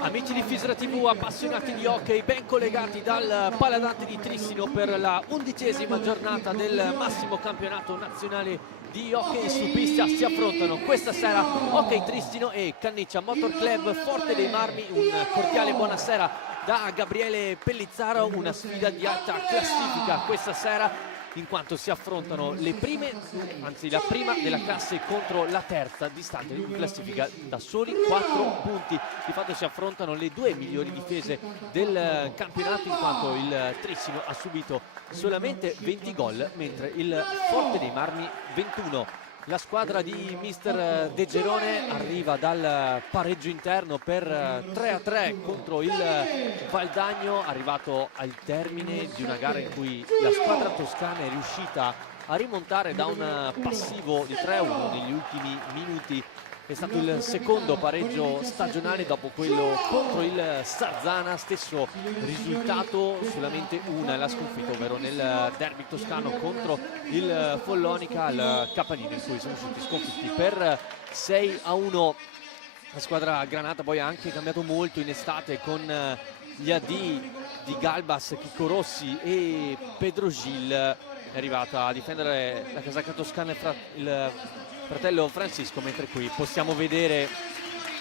Amici di Fisra TV, appassionati di hockey, ben collegati dal Paladante di Trissino per la 11ª giornata del massimo campionato nazionale di hockey su pista. Si affrontano questa sera Hockey Trissino e Canniccia Motor Club Forte dei Marmi. Un cordiale buonasera da Gabriele Pellizzaro, una sfida di alta classifica questa sera, in quanto si affrontano le prime, anzi la prima della classe contro la terza, distante in classifica da soli 4 punti. Di fatto si affrontano le due migliori difese del campionato, in quanto il Trissino ha subito solamente 20 gol, mentre il Forte dei Marmi 21. La squadra di mister De Gerone arriva dal pareggio interno per 3-3 contro il Valdagno, arrivato al termine di una gara in cui la squadra toscana è riuscita a rimontare da un passivo di 3-1 negli ultimi minuti. È stato il secondo pareggio stagionale dopo quello contro il Sarzana, stesso risultato, solamente una la sconfitta, ovvero nel derby toscano contro il Follonica al Capannino, in cui sono usciti sconfitti per 6-1. La squadra granata poi ha anche cambiato molto in estate, con gli AD di Galbas, Chicco Rossi e Pedro Gil. È arrivata a difendere la casacca toscana il fratello Francisco, mentre qui possiamo vedere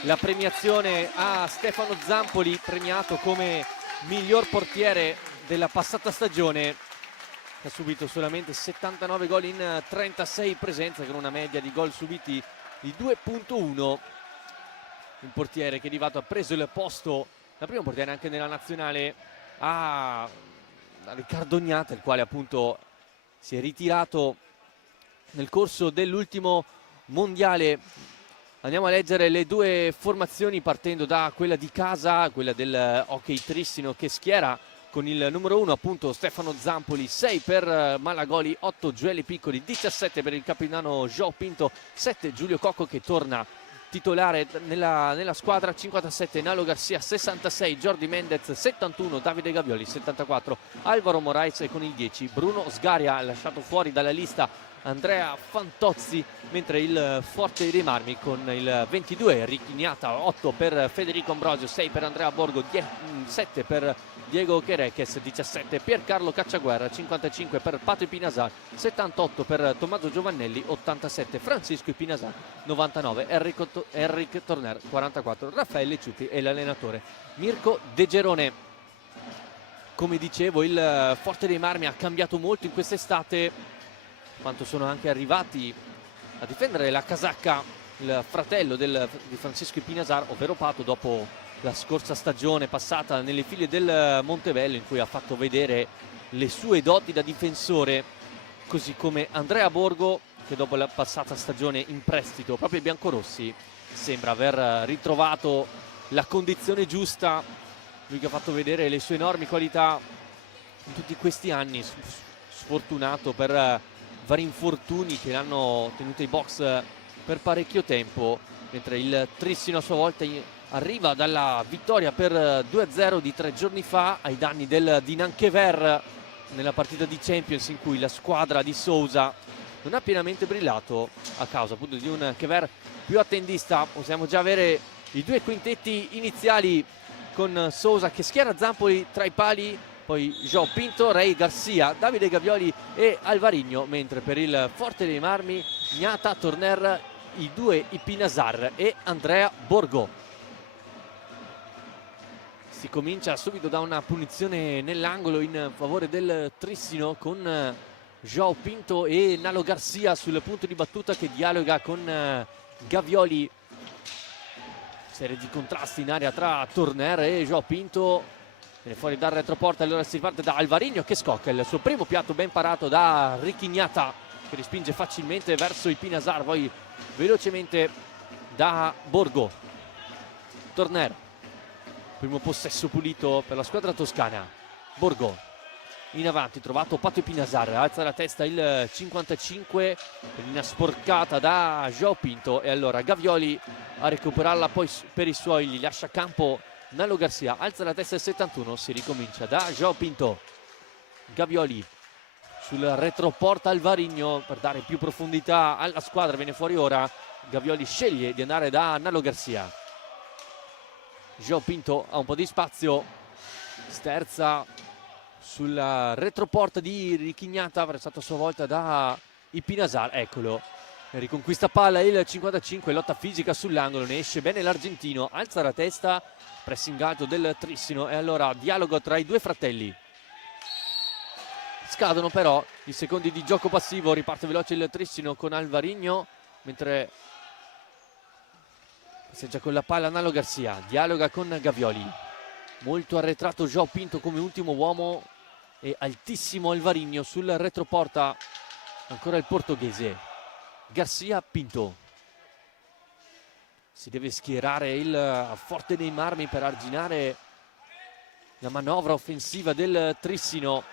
la premiazione a Stefano Zampoli, premiato come miglior portiere della passata stagione, che ha subito solamente 79 gol in 36 presenze, con una media di gol subiti di 2.1. Un portiere che di fatto ha preso il posto da primo portiere anche nella nazionale a Riccardo Ognata, il quale appunto si è ritirato nel corso dell'ultimo mondiale. Andiamo a leggere le due formazioni, partendo da quella di casa, quella del Hockey Trissino, che schiera con il numero 1 appunto Stefano Zampoli, 6 per Malagoli, 8 Gioele Piccoli, 17 per il capitano João Pinto, 7 Giulio Cocco, che torna titolare nella squadra, 57 Nalo Garcia, 66 Jordi Mendez, 71 Davide Gavioli, 74 Alvaro Moraes, e con il 10 Bruno Sgaria. Lasciato fuori dalla lista Andrea Fantozzi, mentre il Forte dei Marmi con il 22 Ricchignata, 8 per Federico Ambrosio, 6 per Andrea Borgo, 7 per Diego Chereches, 17 Piercarlo Cacciaguerra, 55 per Pato Ipinasar, 78 per Tommaso Giovannelli, 87 Francisco Ipinasar, 99 Enric Torner, 44 Raffaele Ciuti e l'allenatore Mirko De Gerone. Come dicevo, il Forte dei Marmi ha cambiato molto in quest'estate, quanto sono anche arrivati a difendere la casacca il fratello di Francisco Ipinasar, ovvero Pato, dopo la scorsa stagione passata nelle file del Montebello, in cui ha fatto vedere le sue doti da difensore, così come Andrea Borgo, che dopo la passata stagione in prestito proprio ai biancorossi sembra aver ritrovato la condizione giusta. Lui che ha fatto vedere le sue enormi qualità in tutti questi anni, sfortunato per vari infortuni che l'hanno tenuto ai box per parecchio tempo, mentre il Trissino a sua volta arriva dalla vittoria per 2-0 di 3 giorni fa ai danni del Dinanchever nella partita di Champions, in cui la squadra di Sousa non ha pienamente brillato a causa appunto di un Chever più attendista. Possiamo già avere i due quintetti iniziali, con Sousa che schiera Zampoli tra i pali, poi João Pinto, Rey Garcia, Davide Gavioli e Alvarigno, mentre per il Forte dei Marmi Gnata, Torner, i due Ipinasar e Andrea Borgo. Si comincia subito da una punizione nell'angolo in favore del Trissino, con João Pinto e Nalo Garcia sul punto di battuta, che dialoga con Gavioli. Serie di contrasti in area tra Torner e João Pinto. Viene fuori dal retroporta, allora si parte da Alvarigno, che scocca il suo primo piatto ben parato da Ricchignata, che respinge facilmente verso Ipinasar, poi velocemente da Borgo. Torner, primo possesso pulito per la squadra toscana. Borgo in avanti, trovato Pato Ipinasar, alza la testa il 55, linea sporcata da João Pinto, e allora Gavioli a recuperarla poi per i suoi, gli lascia campo Nalo Garcia, alza la testa il 71, si ricomincia da João Pinto. Gavioli sul retroporta Alvarigno per dare più profondità alla squadra, viene fuori ora. Gavioli sceglie di andare da Nalo Garcia. João Pinto ha un po' di spazio, sterza sulla retroporta di Richignata, pressato a sua volta da Ipinasar, eccolo, riconquista palla il 55, lotta fisica sull'angolo, ne esce bene l'argentino, alza la testa, pressing alto del Trissino e allora dialogo tra i due fratelli. Scadono però i secondi di gioco passivo, riparte veloce il Trissino con Alvarinho, mentre passeggia con la palla Nalo Garcia, dialoga con Gavioli, molto arretrato João Pinto come ultimo uomo e altissimo Alvarinho sul retroporta, ancora il portoghese. Garcia, Pinto, si deve schierare il forte dei marmi per arginare la manovra offensiva del Trissino.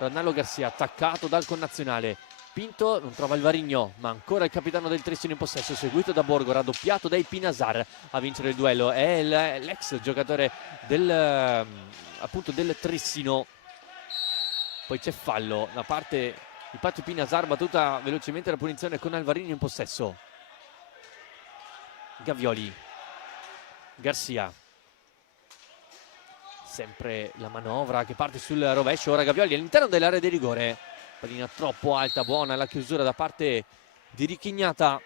Nalo Garcia attaccato dal connazionale, Pinto non trova Alvarinho, ma ancora il capitano del Trissino in possesso, seguito da Borgo, raddoppiato da Ipinasar a vincere il duello. È l'ex giocatore appunto del Trissino. Poi c'è fallo da parte di Patio Ipinasar, battuta velocemente la punizione con Alvarinho in possesso. Gavioli, Garcia, sempre la manovra che parte sul rovescio, ora Gavioli all'interno dell'area di rigore, pallina troppo alta, buona la chiusura da parte di Richignata.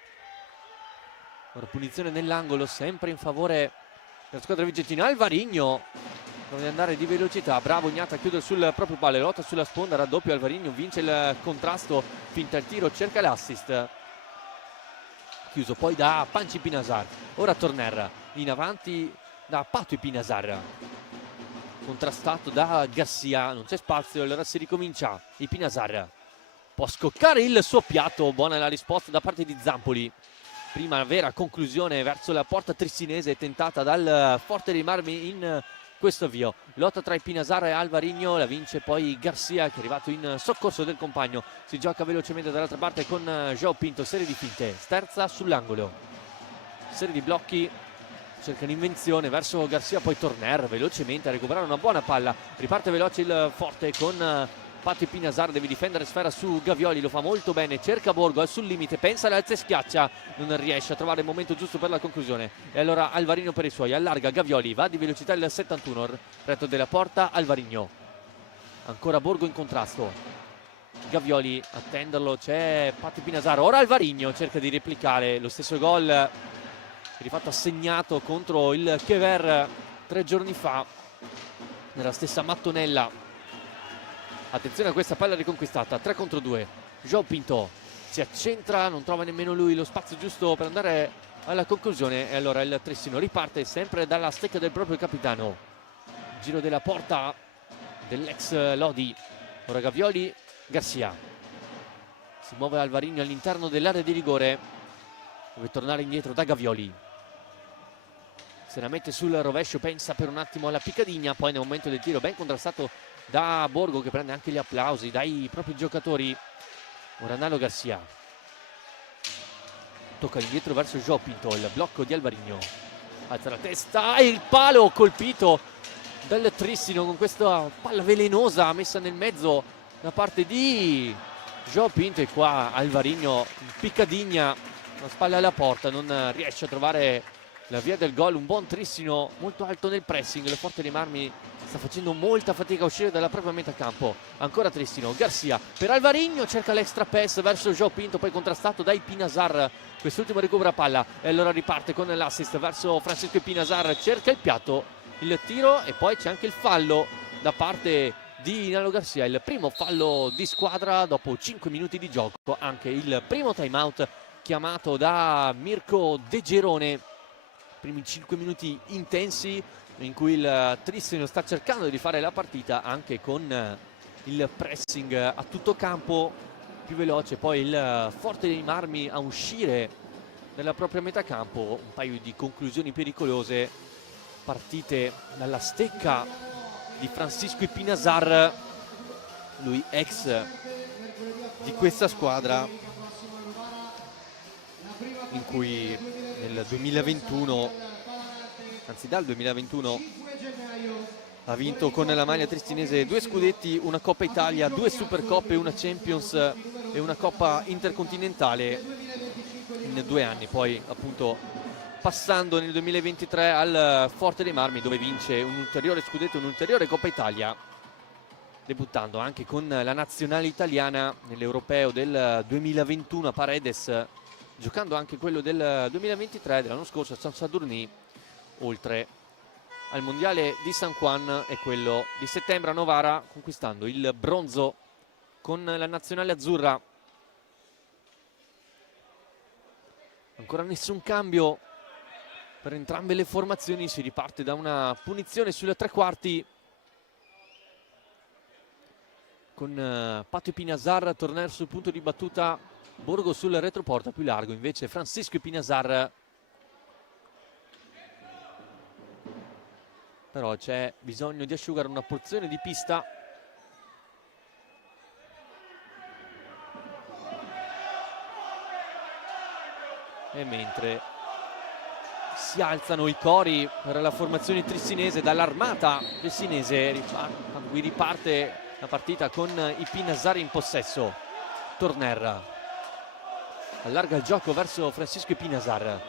Ora punizione nell'angolo, sempre in favore della squadra vicentina. Alvarinho deve andare di velocità, bravo Ignata a chiudere sul proprio palo, lotta sulla sponda, raddoppio Alvarinho, vince il contrasto, finta il tiro, cerca l'assist, chiuso poi da Panci Ipinasar. Ora Torner in avanti da Pato Ipinasar, contrastato da Garcia, non c'è spazio, allora si ricomincia. Ipinasar può scoccare il suo piatto, buona la risposta da parte di Zampoli. Prima vera conclusione verso la porta trissinese tentata dal Forte dei Marmi in questo avvio. Lotta tra Ipinasar e Alvarinho, la vince poi Garcia che è arrivato in soccorso del compagno. Si gioca velocemente dall'altra parte con João Pinto, serie di finte, sterza sull'angolo, serie di blocchi, cerca l'invenzione verso Garcia, poi Torner velocemente a recuperare una buona palla, riparte veloce il Forte con Pato Ipinasar, deve difendere sfera su Gavioli, lo fa molto bene, cerca Borgo, è sul limite, pensa all'alza e schiaccia, non riesce a trovare il momento giusto per la conclusione e allora Alvarinho per i suoi, allarga Gavioli, va di velocità il 71, retto della porta Alvarinho, ancora Borgo in contrasto, Gavioli a tenderlo, c'è Pato Ipinasar, ora Alvarinho cerca di replicare lo stesso gol rifatto assegnato contro il Kever 3 giorni fa nella stessa mattonella. Attenzione a questa palla riconquistata, 3 contro 2, João Pinto si accentra, non trova nemmeno lui lo spazio giusto per andare alla conclusione e allora il Trissino riparte sempre dalla stecca del proprio capitano, giro della porta dell'ex Lodi, ora Gavioli, Garcia, si muove Alvarinho all'interno dell'area di rigore, deve tornare indietro da Gavioli, se la mette sul rovescio, pensa per un attimo alla piccadigna, poi nel momento del tiro ben contrastato da Borgo che prende anche gli applausi dai propri giocatori. Ora Nalo Garcia tocca indietro verso João Pinto, il blocco di Alvarinho, alza la testa e il palo colpito dal Trissino con questa palla velenosa messa nel mezzo da parte di João Pinto e qua Alvarinho in piccadigna, una spalla alla porta, non riesce a trovare la via del gol. Un buon Trissino molto alto nel pressing, il Forte dei Marmi sta facendo molta fatica a uscire dalla propria metà campo. Ancora Trissino, Garcia per Alvarinho, cerca l'extra pass verso João Pinto, poi contrastato da Ipinasar, quest'ultimo recupera palla e allora riparte con l'assist verso Francisco Ipinasar, cerca il piatto, il tiro e poi c'è anche il fallo da parte di Nalo Garcia, il primo fallo di squadra dopo 5 minuti di gioco, anche il primo time out chiamato da Mirko De Gerone. Primi 5 minuti intensi in cui il Trissino sta cercando di fare la partita anche con il pressing a tutto campo più veloce, poi il Forte dei Marmi a uscire nella propria metà campo, un paio di conclusioni pericolose partite dalla stecca di Francisco Ipinasar, lui ex di questa squadra in cui nel 2021, anzi dal 2021, ha vinto con la maglia tristinese 2 scudetti, una Coppa Italia, 2 Supercoppe, una Champions e una Coppa Intercontinentale in 2 anni. Poi appunto passando nel 2023 al Forte dei Marmi, dove vince un ulteriore scudetto, un'ulteriore Coppa Italia, debuttando anche con la nazionale italiana nell'Europeo del 2021 a Paredes, giocando anche quello del 2023 dell'anno scorso a San Sadurní, oltre al mondiale di San Juan e quello di settembre a Novara, conquistando il bronzo con la nazionale azzurra. Ancora nessun cambio per entrambe le formazioni, si riparte da una punizione sulle tre quarti con Patio Pinazar, Torner sul punto di battuta, Borgo sul retroporta più largo, invece Francisco Pinazar. Però c'è bisogno di asciugare una porzione di pista. E mentre si alzano i cori per la formazione trissinese dall'armata trissinese, a cui riparte la partita con i Pinazar in possesso. Torner allarga il gioco verso Francisco Pinazar,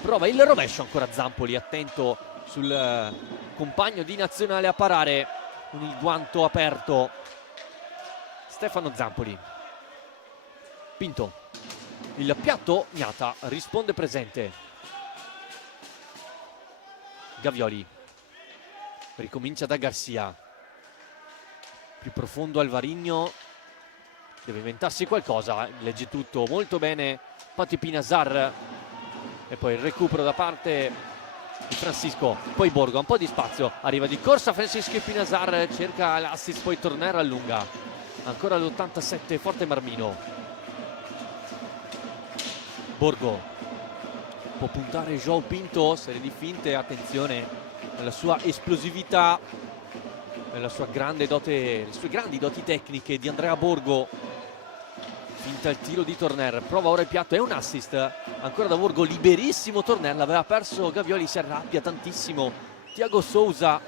prova il rovescio ancora Zampoli, attento sul compagno di nazionale a parare con il guanto aperto. Stefano Zampoli. Pinto, il piatto, Gnata risponde presente. Gavioli ricomincia da Garcia, più profondo Alvarinho, deve inventarsi qualcosa, legge tutto molto bene Patio Pinazar, e poi il recupero da parte di Francisco, poi Borgo, un po' di spazio, arriva di corsa Francisco Pinazar, cerca l'assist, poi Torner allunga, ancora l'87 Forte Marmino. Borgo può puntare João Pinto, serie di finte, attenzione alla sua esplosività, alla sua grande dote, le sue grandi doti tecniche di Andrea Borgo. Finta il tiro di Torner, prova ora il piatto, è un assist ancora da Borgo, liberissimo Torner, l'aveva perso Gavioli, si arrabbia tantissimo Thiago Sousa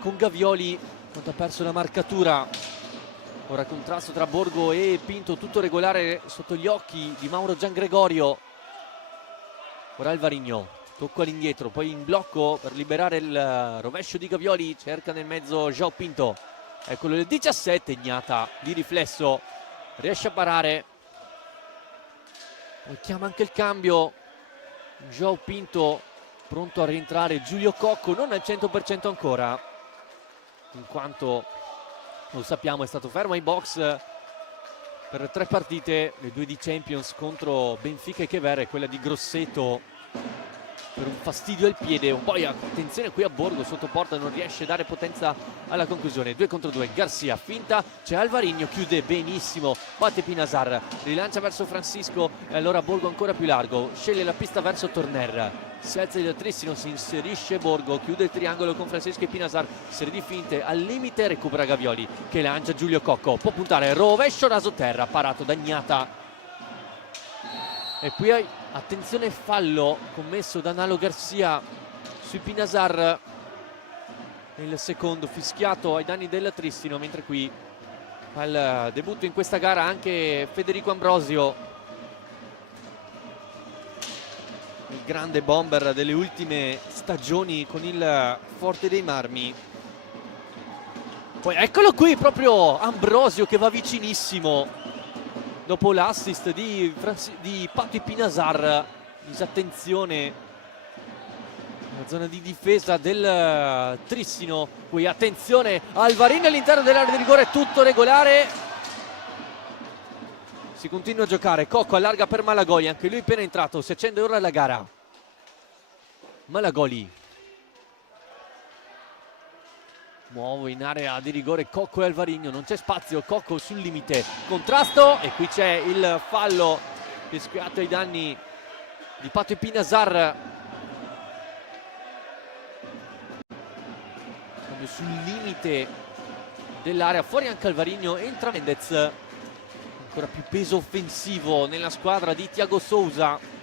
con Gavioli quando ha perso la marcatura. Ora contrasto tra Borgo e Pinto, tutto regolare sotto gli occhi di Mauro Giangregorio. Ora Alvarinho, tocco all'indietro, poi in blocco per liberare il rovescio di Gavioli, cerca nel mezzo João Pinto, eccolo il 17, Gnata di riflesso riesce a parare, poi chiama anche il cambio João Pinto, pronto a rientrare Giulio Cocco, non al 100% ancora, in quanto lo sappiamo è stato fermo ai box per 3 partite, le 2 di Champions contro Benfica e Chiever e quella di Grosseto per un fastidio al piede. Poi attenzione qui a Borgo, sotto porta, non riesce a dare potenza alla conclusione. 2 contro 2, Garcia finta, c'è Alvarinho, chiude benissimo, batte Pinazar, rilancia verso Francisco e allora Borgo ancora più largo, sceglie la pista verso Torner, si alza il trissino, si inserisce Borgo, chiude il triangolo con Francisco e Pinazar, serie di finte, al limite recupera Gavioli che lancia Giulio Cocco, può puntare, rovescio raso terra, parato da Gnata. E qui attenzione, fallo commesso da Nalo Garcia sui Pinazar, il secondo fischiato ai danni del Tristino, mentre qui al debutto in questa gara anche Federico Ambrosio, il grande bomber delle ultime stagioni con il Forte dei Marmi. Poi eccolo qui proprio Ambrosio che va vicinissimo dopo l'assist di Patio Pinazar, disattenzione nella zona di difesa del Trissino. Qui attenzione, Alvarinho all'interno dell'area di rigore, tutto regolare, si continua a giocare, Cocco allarga per Malagoli, anche lui appena entrato, si accende ora la gara. Malagoli muove in area di rigore Cocco e Alvarinho, non c'è spazio, Cocco sul limite, contrasto e qui c'è il fallo fischiato ai danni di Patio Pinazar. Sul limite dell'area, fuori anche Alvarinho, entra Mendez, ancora più peso offensivo nella squadra di Thiago Sousa.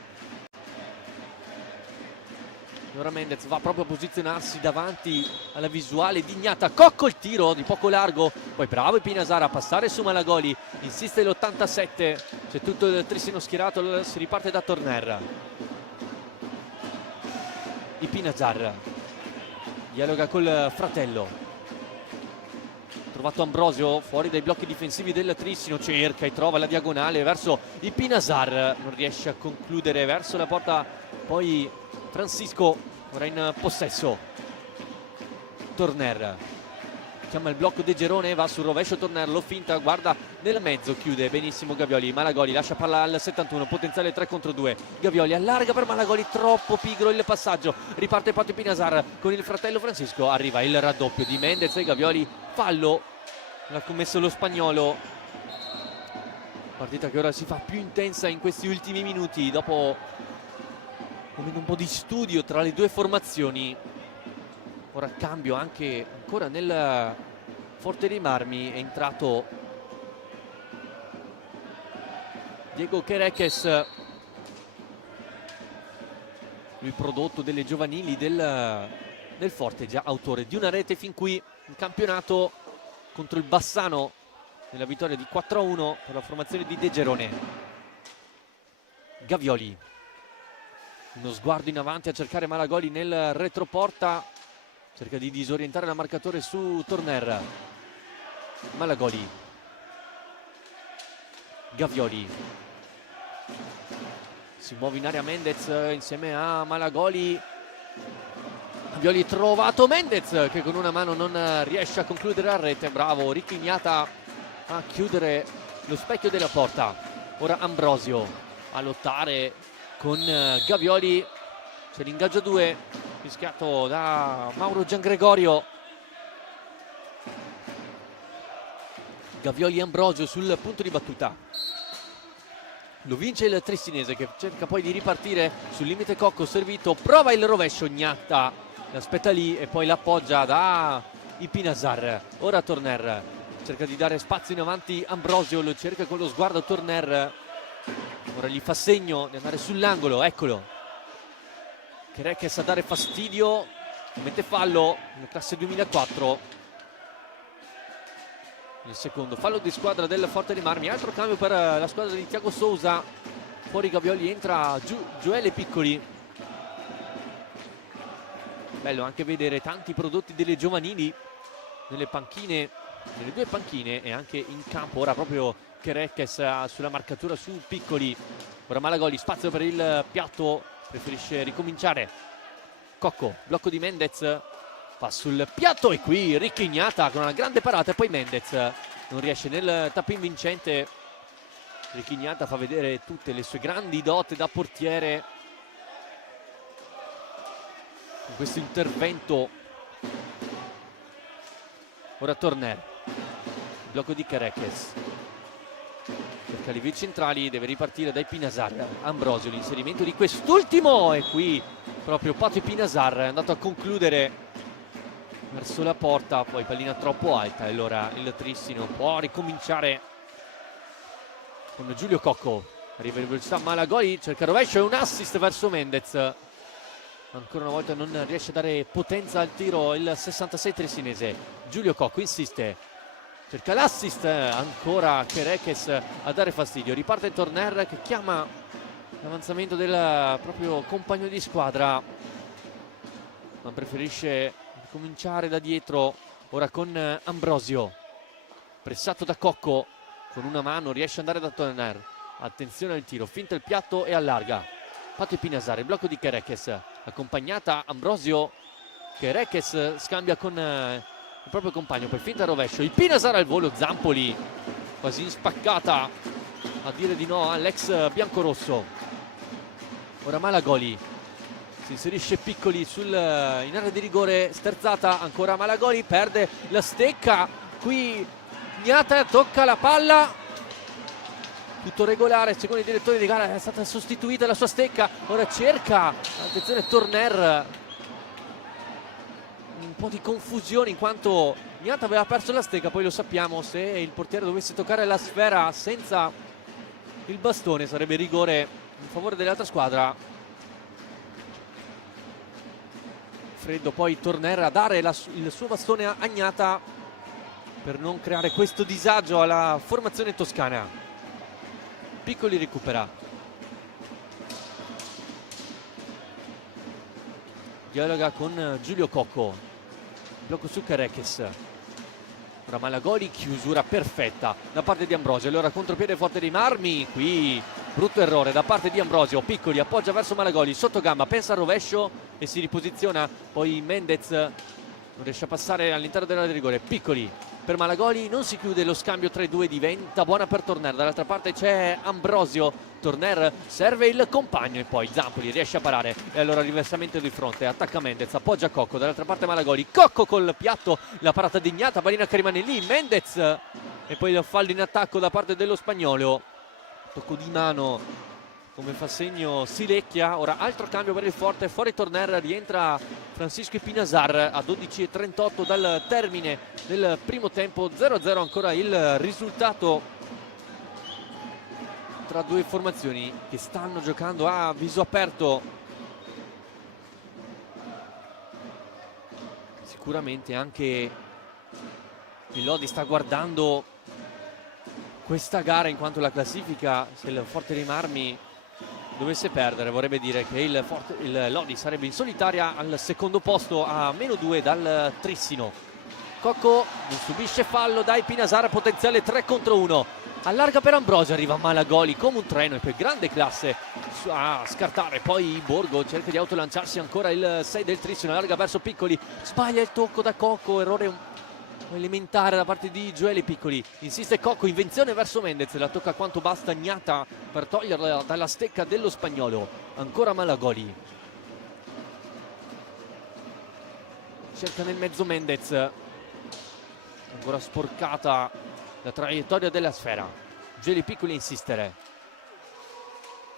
Ora Mendez va proprio a posizionarsi davanti alla visuale di Gnata, Cocco il tiro di poco largo, poi bravo Pinazar a passare su Malagoli, insiste l'87, c'è tutto il Trissino schierato, si riparte da Torner. Ipinazar dialoga col fratello, trovato Ambrosio fuori dai blocchi difensivi del Trissino, cerca e trova la diagonale verso Ipinazar, non riesce a concludere verso la porta, poi Francisco ora in possesso. Torner chiama il blocco De Gerone, va sul rovescio Torner, lo finta, guarda nel mezzo, chiude benissimo Gavioli. Malagoli lascia palla al 71, potenziale 3 contro 2. Gavioli allarga per Malagoli, troppo pigro il passaggio, riparte Pato Ipinazar con il fratello Francisco, arriva il raddoppio di Mendez e Gavioli, fallo, l'ha commesso lo spagnolo. Partita che ora si fa più intensa in questi ultimi minuti, dopo un po' di studio tra le due formazioni. Ora cambio anche ancora nel Forte dei Marmi, è entrato Diego Quereques, lui prodotto delle giovanili del Forte, già autore di una rete fin qui in campionato contro il Bassano nella vittoria di 4-1 per la formazione di De Gerone. Gavioli, uno sguardo in avanti a cercare Malagoli nel retroporta, cerca di disorientare la marcatore su Torner. Malagoli, Gavioli, si muove in area Mendez insieme a Malagoli. Gavioli trovato Mendez che con una mano non riesce a concludere la rete, bravo Ricky Ignata a chiudere lo specchio della porta. Ora Ambrosio a lottare con Gavioli, c'è l'ingaggio a 2 fischiato da Mauro Giangregorio. Gavioli e Ambrosio sul punto di battuta, lo vince il Tristinese che cerca poi di ripartire sul limite. Cocco servito, prova il rovescio, Ignata l'aspetta lì e poi l'appoggia da Ipinazar. Ora Torner cerca di dare spazio in avanti, Ambrosio lo cerca con lo sguardo Torner, ora gli fa segno di andare sull'angolo, eccolo Quereques a dare fastidio, mette fallo nella classe 2004, il secondo fallo di squadra del Forte dei Marmi. Altro cambio per la squadra di Thiago Sousa, fuori Gavioli, entra Gioele Piccoli. Bello anche vedere tanti prodotti delle giovanili nelle panchine, nelle due panchine e anche in campo. Ora proprio Quereques sulla marcatura su Piccoli. Ora Malagoli, spazio per il piatto, preferisce ricominciare. Cocco, blocco di Mendez, va sul piatto e qui Ricky Ignata con una grande parata e poi Mendez non riesce nel tap-in vincente. Ricky Ignata fa vedere tutte le sue grandi doti da portiere in questo intervento. Ora Torner, blocco di Quereques, cerca i centrali, deve ripartire da Ipinazar. Ambrosio, l'inserimento di quest'ultimo e qui proprio Pato Ipinazar è andato a concludere verso la porta, poi pallina troppo alta e allora il Trissino può ricominciare con Giulio Cocco. Arriva in velocità Malagoli, cerca il rovescio e un assist verso Mendez, ancora una volta non riesce a dare potenza al tiro il 66 trissinese. Giulio Cocco insiste, cerca l'assist, ancora Quereques a dare fastidio, riparte Torner che chiama l'avanzamento del proprio compagno di squadra ma preferisce cominciare da dietro. Ora con Ambrosio, pressato da Cocco, con una mano riesce ad andare da Torner, attenzione al tiro, finta il piatto e allarga. Pato Ipinazar, il blocco di Quereques, accompagnata Ambrosio. Quereques scambia con il proprio compagno per finta rovescio, Ipinazar al volo, Zampoli quasi in spaccata a dire di no all'ex biancorosso. Ora Malagoli, si inserisce Piccoli in area di rigore, sterzata ancora Malagoli, perde la stecca, qui Ignata tocca la palla, tutto regolare, secondo i direttori di gara è stata sostituita la sua stecca. Ora cerca, attenzione Torner, un po' di confusione in quanto Ignata aveva perso la stecca, poi lo sappiamo, se il portiere dovesse toccare la sfera senza il bastone sarebbe rigore in favore dell'altra squadra. Freddo poi Torner a dare il suo bastone a Ignata per non creare questo disagio alla formazione toscana. Piccoli recupera, dialoga con Giulio Cocco, blocco su Kerekes. Ora Malagoli, chiusura perfetta da parte di Ambrosio, allora contropiede forte dei Marmi, qui brutto errore da parte di Ambrosio. Piccoli appoggia verso Malagoli, sotto gamba, pensa al rovescio e si riposiziona, poi Mendez non riesce a passare all'interno dell'area di rigore. Piccoli per Malagoli, non si chiude lo scambio tra i due, diventa buona per Torner, dall'altra parte c'è Ambrosio, Torner serve il compagno e poi Zampoli riesce a parare e allora riversamento di fronte, attacca Mendez, appoggia Cocco, dall'altra parte Malagoli, Cocco col piatto, la parata dignata, pallina che rimane lì, Mendez e poi il fallo in attacco da parte dello spagnolo, tocco di mano come fa segno Silecchia. Ora altro cambio per il Forte, fuori Torner, rientra Francisco Pinazar a 12:38 dal termine del primo tempo, 0-0 ancora il risultato tra due formazioni che stanno giocando a viso aperto. Sicuramente anche il Lodi sta guardando questa gara, in quanto la classifica, se il Forte dei Marmi dovesse perdere, vorrebbe dire che il Lodi sarebbe in solitaria al secondo posto a -2 dal Trissino. Cocco non subisce fallo, dai Pinazar, potenziale 3 contro 1, allarga per Ambrosio, arriva Malagoli come un treno e per grande classe a scartare, poi Borgo cerca di autolanciarsi, ancora il 6 del Trissino, allarga verso Piccoli, sbaglia il tocco da Cocco, errore elementare da parte di Gioele Piccoli, insiste Cocco, invenzione verso Mendez, la tocca quanto basta Gnata per toglierla dalla stecca dello spagnolo, ancora Malagoli, cerca nel mezzo Mendez, ancora sporcata la traiettoria della sfera, Gioele Piccoli a insistere,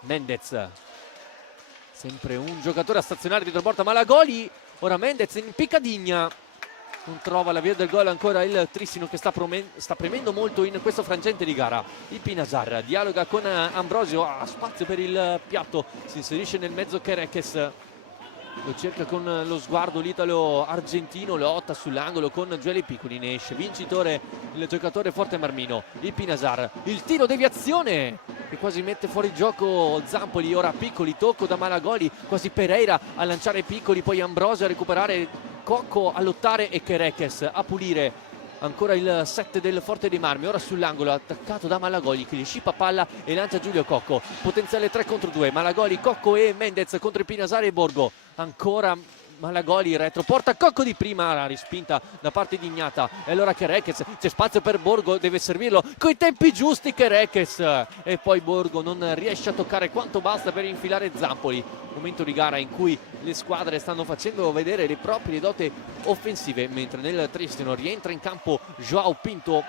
Mendez, sempre un giocatore a stazionare dietro porta, Malagoli, ora Mendez in piccadigna, non trova la via del gol ancora il Trissino che sta premendo molto in questo frangente di gara. Il Pinazar dialoga con Ambrosio, ha spazio per il piatto, si inserisce nel mezzo Kerekes, lo cerca con lo sguardo l'italo argentino, lotta sull'angolo con Gioele Piccoli, ne esce vincitore il giocatore Forte Marmino. Il Pinazar, il tiro deviazione che quasi mette fuori gioco Zampoli, ora Piccoli, tocco da Malagoli, quasi Pereira a lanciare Piccoli, poi Ambrosio a recuperare, Cocco a lottare e Kerekes a pulire, ancora il 7 del Forte dei Marmi, ora sull'angolo attaccato da Malagoli che gli scippa palla e lancia Giulio Cocco, potenziale 3 contro 2, Malagoli, Cocco e Mendez contro Pinazar e Borgo, ancora Malagoli retro, porta Cocco di prima, la rispinta da parte di Gnata e allora Kerekes, c'è spazio per Borgo, deve servirlo coi tempi giusti Kerekes e poi Borgo non riesce a toccare quanto basta per infilare Zampoli. Momento di gara in cui le squadre stanno facendo vedere le proprie doti offensive, mentre nel Tristino rientra in campo Joao Pinto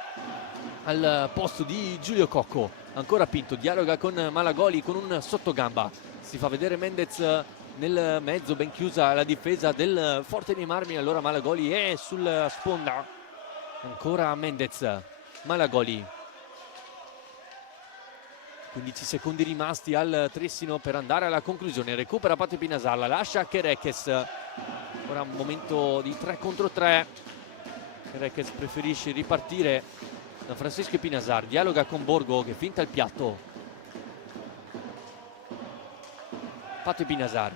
al posto di Giulio Cocco, ancora Pinto dialoga con Malagoli con un sottogamba, si fa vedere Mendez nel mezzo, ben chiusa la difesa del Forte dei Marmi, allora Malagoli è sulla sponda, ancora Mendez, Malagoli, 15 secondi rimasti al Trissino per andare alla conclusione, recupera Patio Pinazar, la lascia Kerekes, ora un momento di 3 contro 3, Kerekes preferisce ripartire da Francisco Pinazar, dialoga con Borgo che finta il piatto, Patio Pinazar,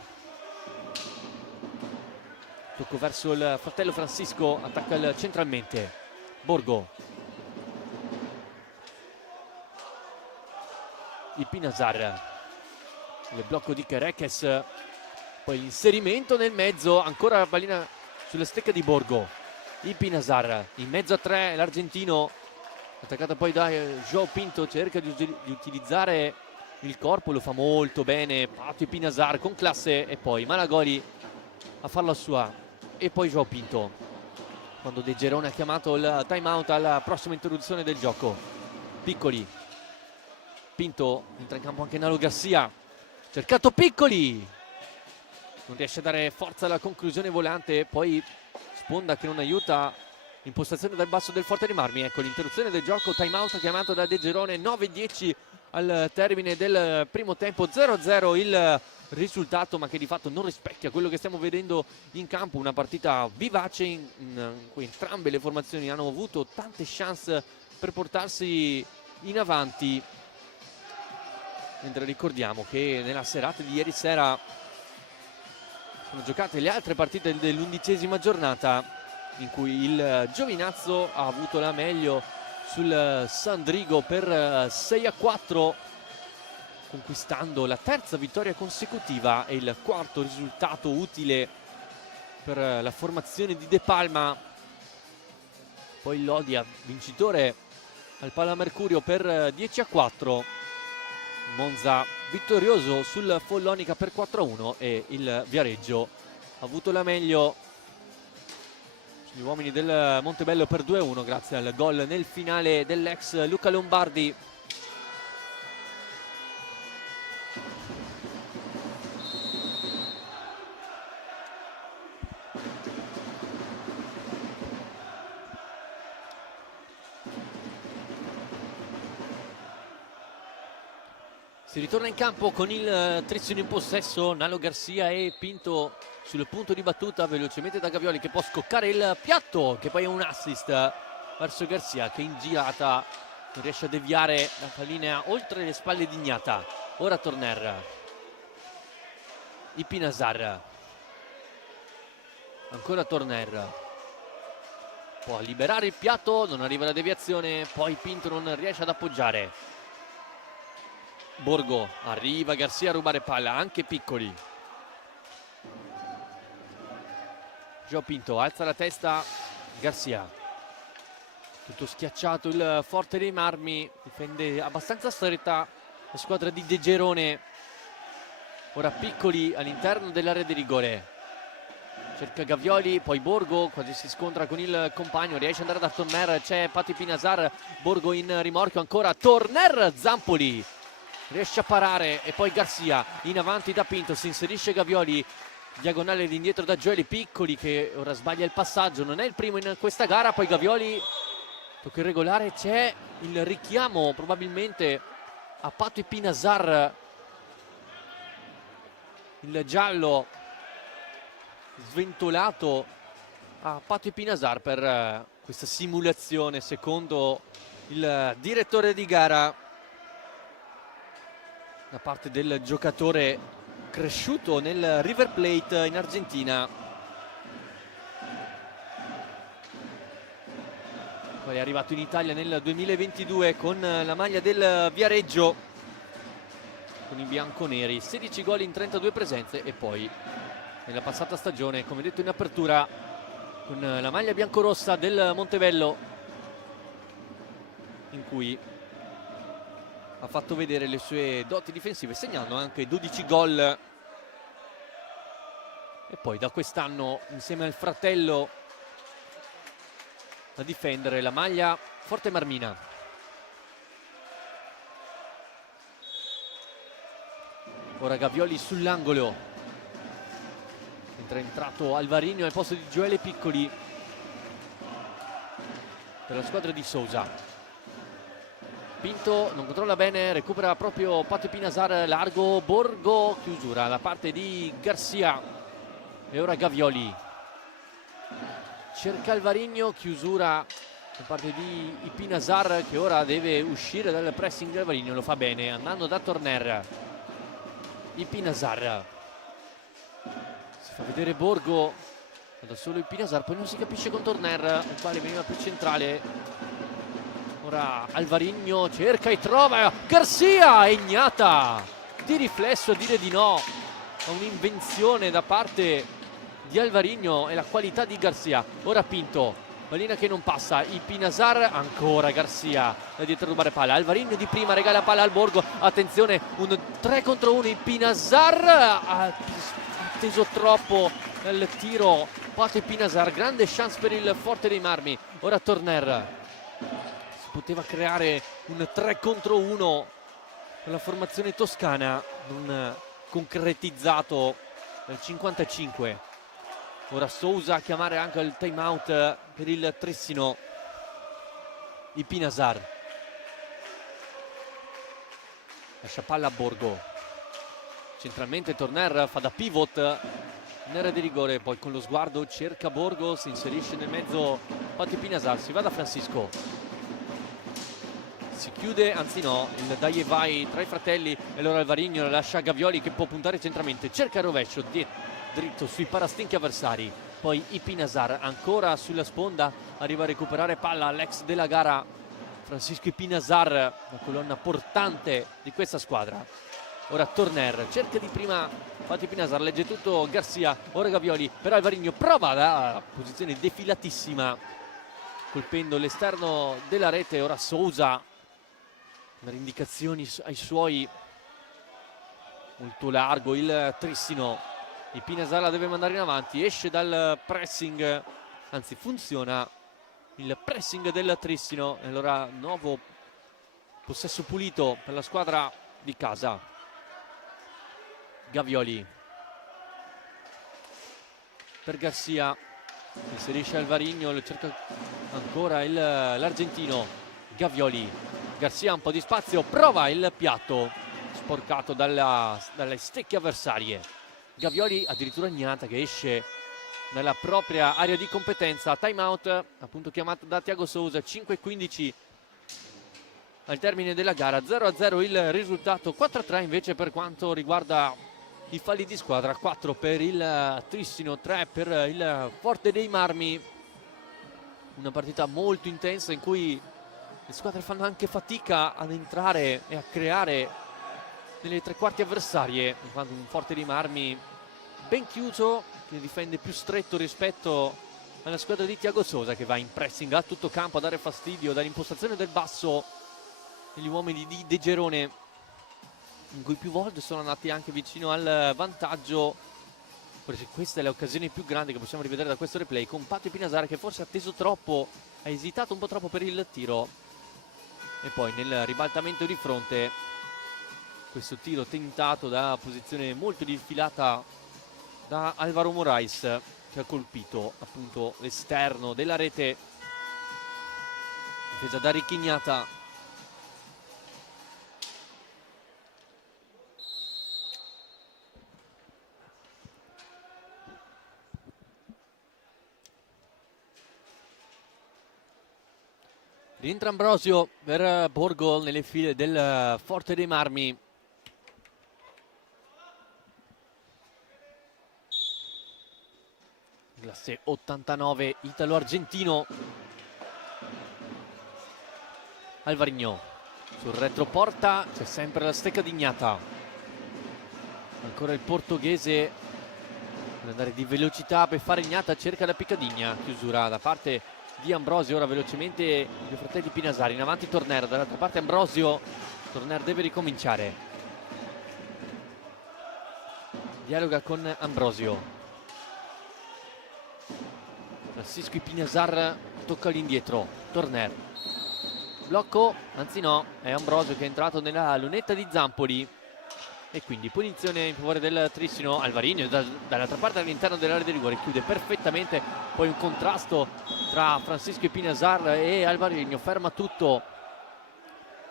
tocco verso il fratello Francisco, attacca centralmente Borgo, il Pinazar, il blocco di Kerekes, poi l'inserimento nel mezzo, ancora pallina sulle stecche di Borgo, il Pinazar in mezzo a 3, l'argentino attaccato poi da Joao Pinto, cerca di utilizzare il corpo, lo fa molto bene Patio Pinazar con classe e poi Malagoli a farla sua e poi Joao Pinto quando De Gerone ha chiamato il time out alla prossima introduzione del gioco. Piccoli, Pinto, entra in campo anche Nalo Garcia, cercato Piccoli, non riesce a dare forza alla conclusione volante, poi sponda che non aiuta, impostazione dal basso del Forte dei Marmi, ecco l'interruzione del gioco, time out chiamato da De Gerone, 9-10 al termine del primo tempo, 0-0 il risultato, ma che di fatto non rispecchia quello che stiamo vedendo in campo, una partita vivace in cui entrambe le formazioni hanno avuto tante chance per portarsi in avanti, mentre ricordiamo che nella serata di ieri sera sono giocate le altre partite dell'11ª giornata, in cui il Giovinazzo ha avuto la meglio sul Sandrigo per 6-4, conquistando la terza vittoria consecutiva e il quarto risultato utile per la formazione di De Palma. Poi l'Odia vincitore al Palamercurio per 10-4, Monza vittorioso sul Follonica per 4-1 e il Viareggio ha avuto la meglio sugli uomini del Montebello per 2-1 grazie al gol nel finale dell'ex Luca Lombardi. Si ritorna in campo con il Trissino in possesso, Nalo Garcia e Pinto sul punto di battuta, velocemente da Gavioli che può scoccare il piatto, che poi è un assist verso Garcia che in girata non riesce a deviare la linea oltre le spalle di Ignata. Ora Torner, Ipinazar, ancora Torner, può liberare il piatto, non arriva la deviazione, poi Pinto non riesce ad appoggiare. Borgo, arriva Garcia a rubare palla, anche Piccoli. Gio Pinto alza la testa, Garcia tutto schiacciato il Forte dei Marmi, difende abbastanza stretta la squadra di De Gerone. Ora Piccoli all'interno dell'area di rigore, cerca Gavioli, poi Borgo quasi si scontra con il compagno, riesce ad andare da Torner, c'è Pati Pinazar, Borgo in rimorchio ancora, Torner, Zampoli riesce a parare e poi Garcia in avanti da Pinto, si inserisce Gavioli, diagonale indietro da Gioeli, Piccoli che ora sbaglia il passaggio, non è il primo in questa gara, poi Gavioli, tocca irregolare, c'è il richiamo probabilmente a Pato e Pinazar, il giallo sventolato a Pato e Pinazar per questa simulazione secondo il direttore di gara, da parte del giocatore cresciuto nel River Plate in Argentina. Poi è arrivato in Italia nel 2022 con la maglia del Viareggio, con i bianconeri, 16 gol in 32 presenze, e poi nella passata stagione, come detto in apertura, con la maglia biancorossa del Montebello, in cui ha fatto vedere le sue doti difensive, segnando anche 12 gol. E poi da quest'anno insieme al fratello a difendere la maglia Forte Marmina. Ora Gavioli sull'angolo, mentre è entrato Alvarinho al posto di Gioele Piccoli per la squadra di Sousa. Pinto non controlla bene, recupera proprio Pato Pinazar, largo, Borgo, chiusura da parte di Garcia e ora Gavioli cerca Alvarinho, chiusura da parte di Pinazar che ora deve uscire dal pressing di Alvarinho, lo fa bene andando da Torner. Pinazar si fa vedere Borgo, da solo Pinazar, poi non si capisce con Torner, il quale veniva più centrale. Ora Alvarinho cerca e trova Garcia, Ignata di riflesso a dire di no a un'invenzione da parte di Alvarinho e la qualità di Garcia. Ora Pinto, pallina che non passa, il Pinazar, ancora Garcia da dietro a rubare palla, Alvarinho di prima regala palla al Borgo, attenzione un 3 contro 1, il Pinazar ha atteso troppo nel tiro Pato e Pinazar, grande chance per il Forte dei Marmi. Ora Torner, poteva creare un 3 contro 1 con la formazione toscana, non concretizzato nel 55. Ora Sousa a chiamare anche il time out per il Trissino. Il Pinazar lascia palla a Borgo, centralmente Torner fa da pivot in area di rigore, poi con lo sguardo cerca Borgo, si inserisce nel mezzo Pato Pinazar, si va da Francisco, si chiude, anzi no, il dai e vai tra i fratelli e allora Alvarinho lascia Gavioli che può puntare centralmente, cerca il rovescio dritto sui parastinchi avversari. Poi Ipinasar ancora sulla sponda, arriva a recuperare palla l'ex della gara Francisco Ipinasar, la colonna portante di questa squadra. Ora Torner cerca di prima, infatti Ipinasar legge tutto Garcia, ora Gavioli per Alvarinho, prova la posizione defilatissima colpendo l'esterno della rete. Ora Sousa, dare indicazioni ai suoi, molto largo il Trissino. Ipinasar la deve mandare in avanti, esce dal pressing, anzi funziona il pressing del Trissino, e allora nuovo possesso pulito per la squadra di casa. Gavioli per Garcia, inserisce Alvarinho, lo cerca ancora l'argentino. Gavioli, Garcia un po' di spazio, prova il piatto sporcato dalle stecche avversarie. Gavioli, addirittura Gnata che esce nella propria area di competenza. Time out appunto chiamato da Thiago Sousa. 5:15 al termine della gara, 0-0 il risultato, 4-3 invece per quanto riguarda i falli di squadra, 4 per il Trissino, 3 per il Forte dei Marmi. Una partita molto intensa in cui le squadre fanno anche fatica ad entrare e a creare nelle tre quarti avversarie, quando un Forte dei Marmi ben chiuso che difende più stretto rispetto alla squadra di Thiago Sousa, che va in pressing a tutto campo a dare fastidio dall'impostazione del basso degli uomini di De Gerone, in cui più volte sono andati anche vicino al vantaggio. Forse questa è l'occasione più grande che possiamo rivedere da questo replay, con Pato Ipinasar che forse ha atteso troppo, ha esitato un po' troppo per il tiro, e poi nel ribaltamento di fronte questo tiro tentato da posizione molto diffilata da Alvaro Morais, che ha colpito appunto l'esterno della rete, difesa da Ricchignata. Rientra Ambrosio per Borgo nelle file del Forte dei Marmi. Classe 89 italo-argentino. Alvarinho sul retroporta, c'è sempre la stecca di Gnata. Ancora il portoghese per andare di velocità per fare Gnata, cerca la Piccadigna, chiusura da parte di Ambrosio. Ora velocemente i due fratelli Pinasari, in avanti Torner, dall'altra parte Ambrosio. Torner deve ricominciare, dialoga con Ambrosio. Francisco Ipinasar tocca all'indietro, Torner, blocco, anzi no, è Ambrosio che è entrato nella lunetta di Zampoli, e quindi punizione in favore del Trissino. Alvarinho dall'altra parte all'interno dell'area di rigore, chiude perfettamente, poi un contrasto tra Francisco Ipinasar e Alvarinho, ferma tutto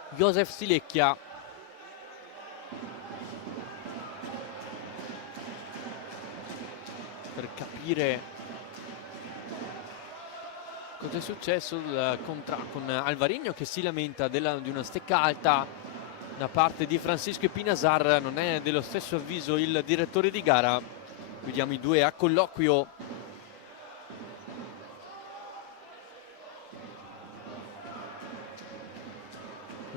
Josef Silecchia. Per capire cosa è successo con Alvarinho, che si lamenta di una stecca alta da parte di Francisco Ipinasar. Non è dello stesso avviso il direttore di gara. Vediamo i due a colloquio.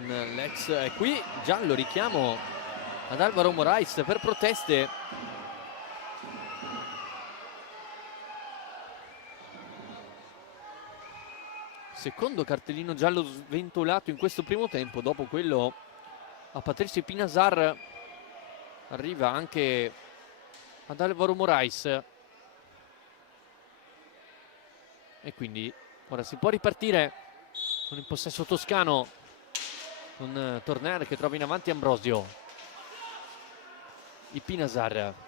L'ex è qui, giallo, richiamo ad Alvaro Morais per proteste. Secondo cartellino giallo sventolato in questo primo tempo, dopo quello a Patricio Ipinasar arriva anche ad Alvaro Morais, e quindi ora si può ripartire con il possesso toscano, con Torner che trova in avanti Ambrosio. Ipinasar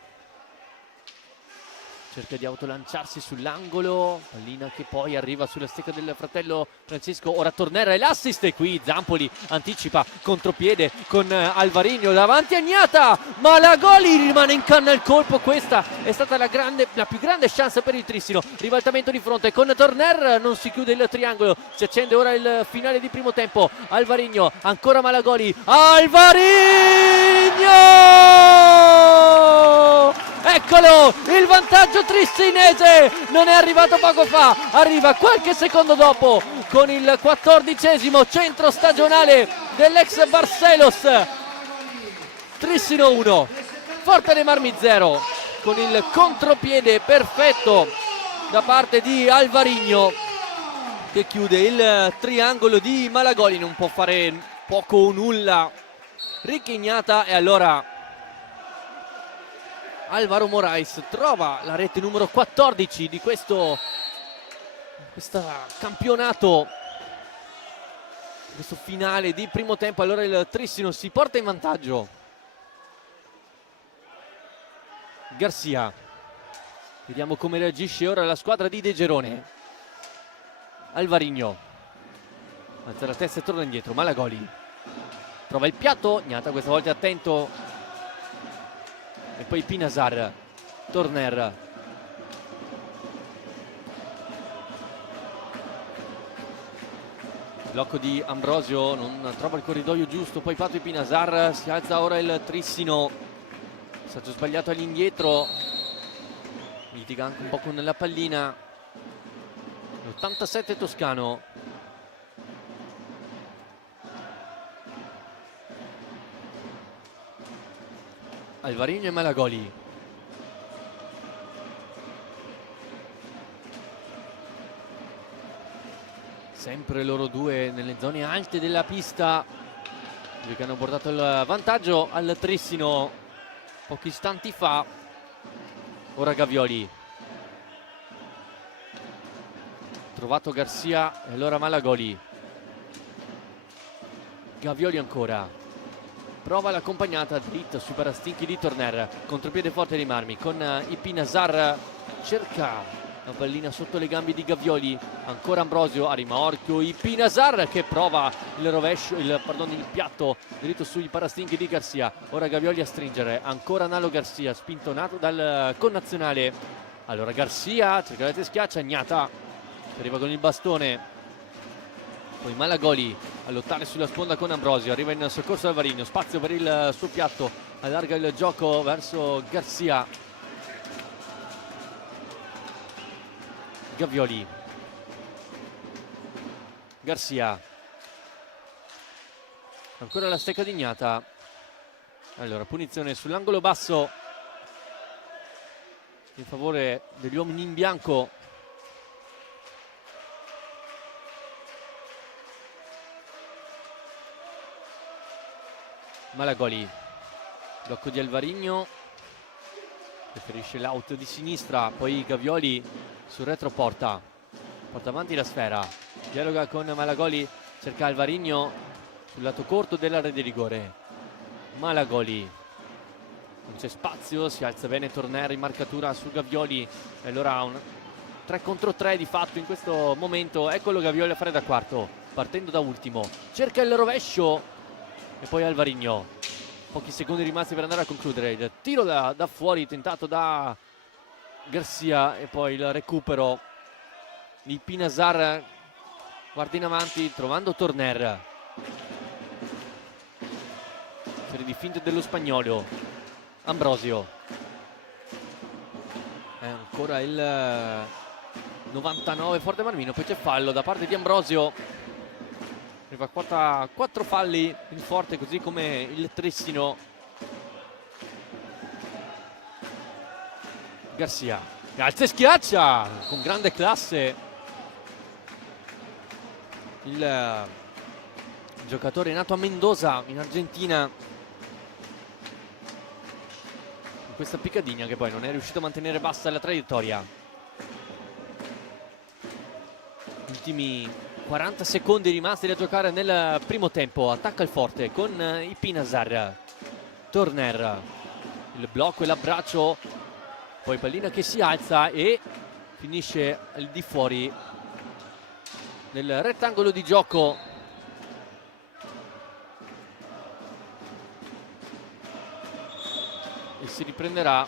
cerca di autolanciarsi sull'angolo, pallina che poi arriva sulla stecca del fratello Francisco. Ora Torner e l'assist, e qui Zampoli anticipa contropiede con Alvarinho davanti a Gnata, ma la Goli rimane in canna il colpo. Questa è stata la più grande chance per il Trissino. Ribaltamento di fronte con Torner, non si chiude il triangolo, si accende ora il finale di primo tempo. Alvarinho, ancora Malagoli, Alvarinho! Eccolo, il vantaggio tristinese, non è arrivato poco fa, arriva qualche secondo dopo con il 14° centro stagionale dell'ex Barcelos. Trissino 1, Forte dei Marmi 0, con il contropiede perfetto da parte di Alvarinho che chiude il triangolo di Malagoli. Non può fare poco o nulla Ricky Ignata, e allora Alvaro Moraes trova la rete numero 14 di questo campionato, questo finale di primo tempo. Allora il Trissino si porta in vantaggio. Garcia, vediamo come reagisce ora la squadra di De Gerone. Alvarinho alza la testa e torna indietro. Malagoli trova il piatto, Ignata questa volta attento, e poi Pinazar, Torner, blocco di Ambrosio, non trova il corridoio giusto, poi fatto di Pinazar. Si alza ora il Trissino, passaggio sbagliato all'indietro, litiga anche un po' con la pallina. L'87 toscano. Alvarinho e Malagoli. Sempre loro due nelle zone alte della pista, che hanno portato il vantaggio al Trissino pochi istanti fa. Ora Gavioli, trovato Garcia, e allora Malagoli. Gavioli ancora, prova l'accompagnata dritta sui parastinchi di Torner, contropiede forte dei Marmi con Ipinazar, cerca la pallina sotto le gambe di Gavioli. Ancora Ambrosio a rimorchio, Ipinazar che prova il rovescio, il piatto dritto sui parastinchi di Garcia. Ora Gavioli a stringere, ancora Nalo Garcia, spintonato dal connazionale. Allora Garcia cerca la schiaccia, Ignata arriva con il bastone, poi Malagoli a lottare sulla sponda con Ambrosio, arriva in soccorso Alvarinho, spazio per il suo piatto, allarga il gioco verso Garcia. Gavioli, Garcia, ancora la stecca di Ignata. Allora punizione sull'angolo basso in favore degli uomini in bianco. Malagoli, blocco di Alvarinho, preferisce l'auto di sinistra, poi Gavioli sul retroporta, porta avanti la sfera, dialoga con Malagoli, cerca Alvarinho sul lato corto dell'area di rigore. Malagoli, non c'è spazio, si alza bene Torner in marcatura su Gavioli, e allora un 3 contro 3 di fatto in questo momento. Eccolo Gavioli a fare da quarto, partendo da ultimo, cerca il rovescio, e poi Alvarinho, pochi secondi rimasti per andare a concludere. Il tiro da fuori tentato da Garcia, e poi il recupero di Pinazar, guarda in avanti trovando Torner, serie di finte dello spagnolo. Ambrosio, è ancora il 99 Forte Marmino, poi c'è fallo da parte di Ambrosio. Arriva a 4 falli il Forte, così come il Trissino. Garcia alza e schiaccia con grande classe il giocatore nato a Mendoza in Argentina, in questa Picadinha che poi non è riuscito a mantenere bassa la traiettoria. Ultimi 40 secondi rimasti da giocare nel primo tempo. Attacca il Forte con Ipinazar, Torner, il blocco e l'abbraccio, poi pallina che si alza e finisce al di fuori nel rettangolo di gioco. E si riprenderà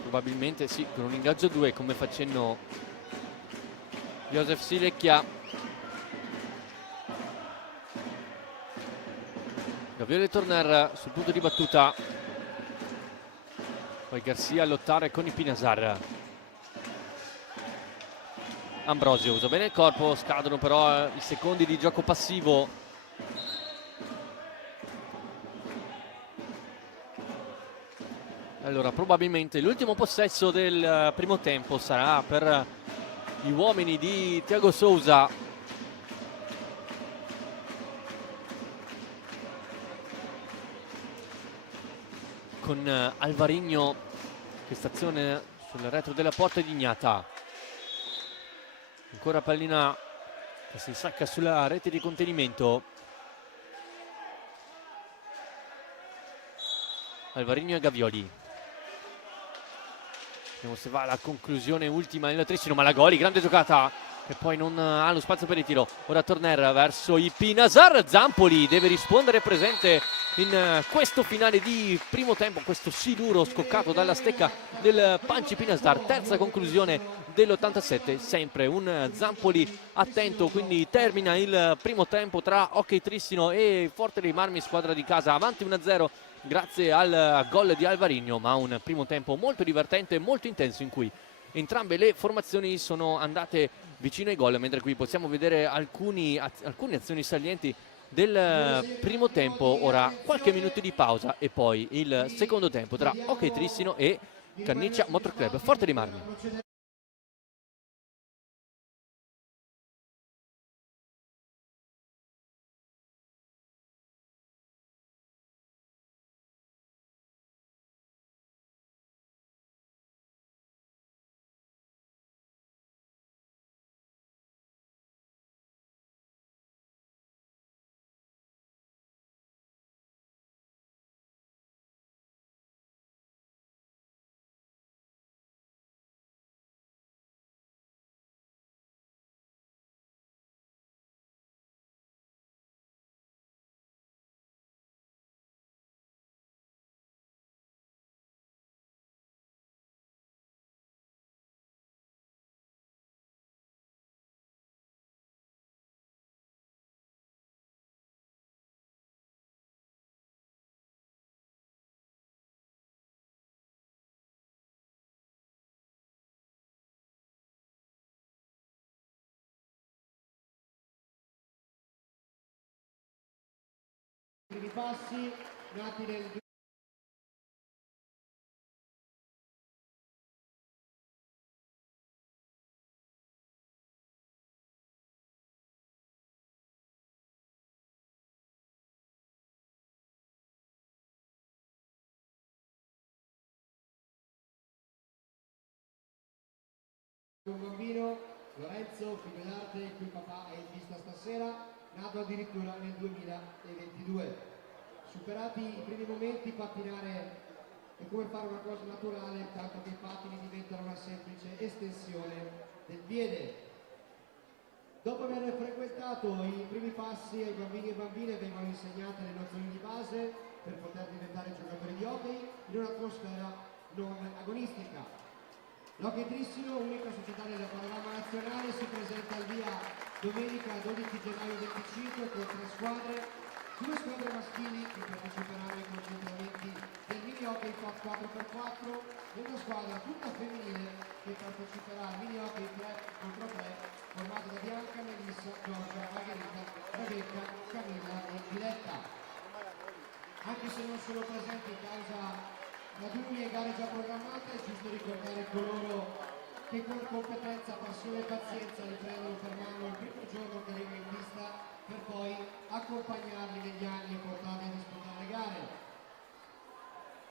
probabilmente, sì, con un ingaggio 2 come facendo Josef Silecchia. Gavioli e Torner sul punto di battuta. Poi Garcia a lottare con i Pinasar. Ambrosio usa bene il corpo, scadono però i secondi di gioco passivo. Allora probabilmente l'ultimo possesso del primo tempo sarà per gli uomini di Thiago Sousa. Con Alvarinho, che stazione sul retro della porta di Ignata. Ancora pallina che si insacca sulla rete di contenimento. Alvarinho e Gavioli. Vediamo se va alla conclusione ultima il Trissino. Malagoli, grande giocata, che poi non ha lo spazio per il tiro. Ora Torner verso i Pinasar. Zampoli deve rispondere presente in questo finale di primo tempo, questo siluro scoccato dalla stecca del Panci Pinasar. Terza conclusione dell'87, sempre un Zampoli attento, quindi termina il primo tempo tra Hockey Trissino e Forte dei Marmi, squadra di casa, avanti 1-0 grazie al gol di Alvarinho, ma un primo tempo molto divertente, molto intenso, in cui entrambe le formazioni sono andate vicino ai gol, mentre qui possiamo vedere alcune azioni salienti del primo tempo. Ora qualche minuto di pausa e poi il secondo tempo tra Hockey Trissino e Canniccia Motor Club Forte dei Marmi. I passi nati nel un bambino, Lorenzo, figlio d'arte, il cui papà è in pista stasera, nato addirittura nel 2022. Superati i primi momenti, pattinare è come fare una cosa naturale, tanto che i pattini diventano una semplice estensione del piede. Dopo aver frequentato i primi passi ai bambini e bambine vengono insegnate le nozioni di base per poter diventare giocatori di hockey in un'atmosfera non agonistica. L'Hockey Trissino, unica società del panorama nazionale, si presenta al via domenica 12 gennaio 25 con 3 squadre, 2 squadre maschili che parteciperanno ai concentramenti del mini hockey 4x4 e una squadra tutta femminile che parteciperà al mini hockey 3x3 formato da Bianca, Melissa, Giorgia, Margherita, Rebecca, Camilla e Diletta. Anche se non sono presenti in causa raduni e gare già programmate, è giusto ricordare coloro che con competenza, passione e pazienza li prendono per mano il primo giorno che arrivano in pista per poi accompagnarli negli anni e portarli a disputare le gare.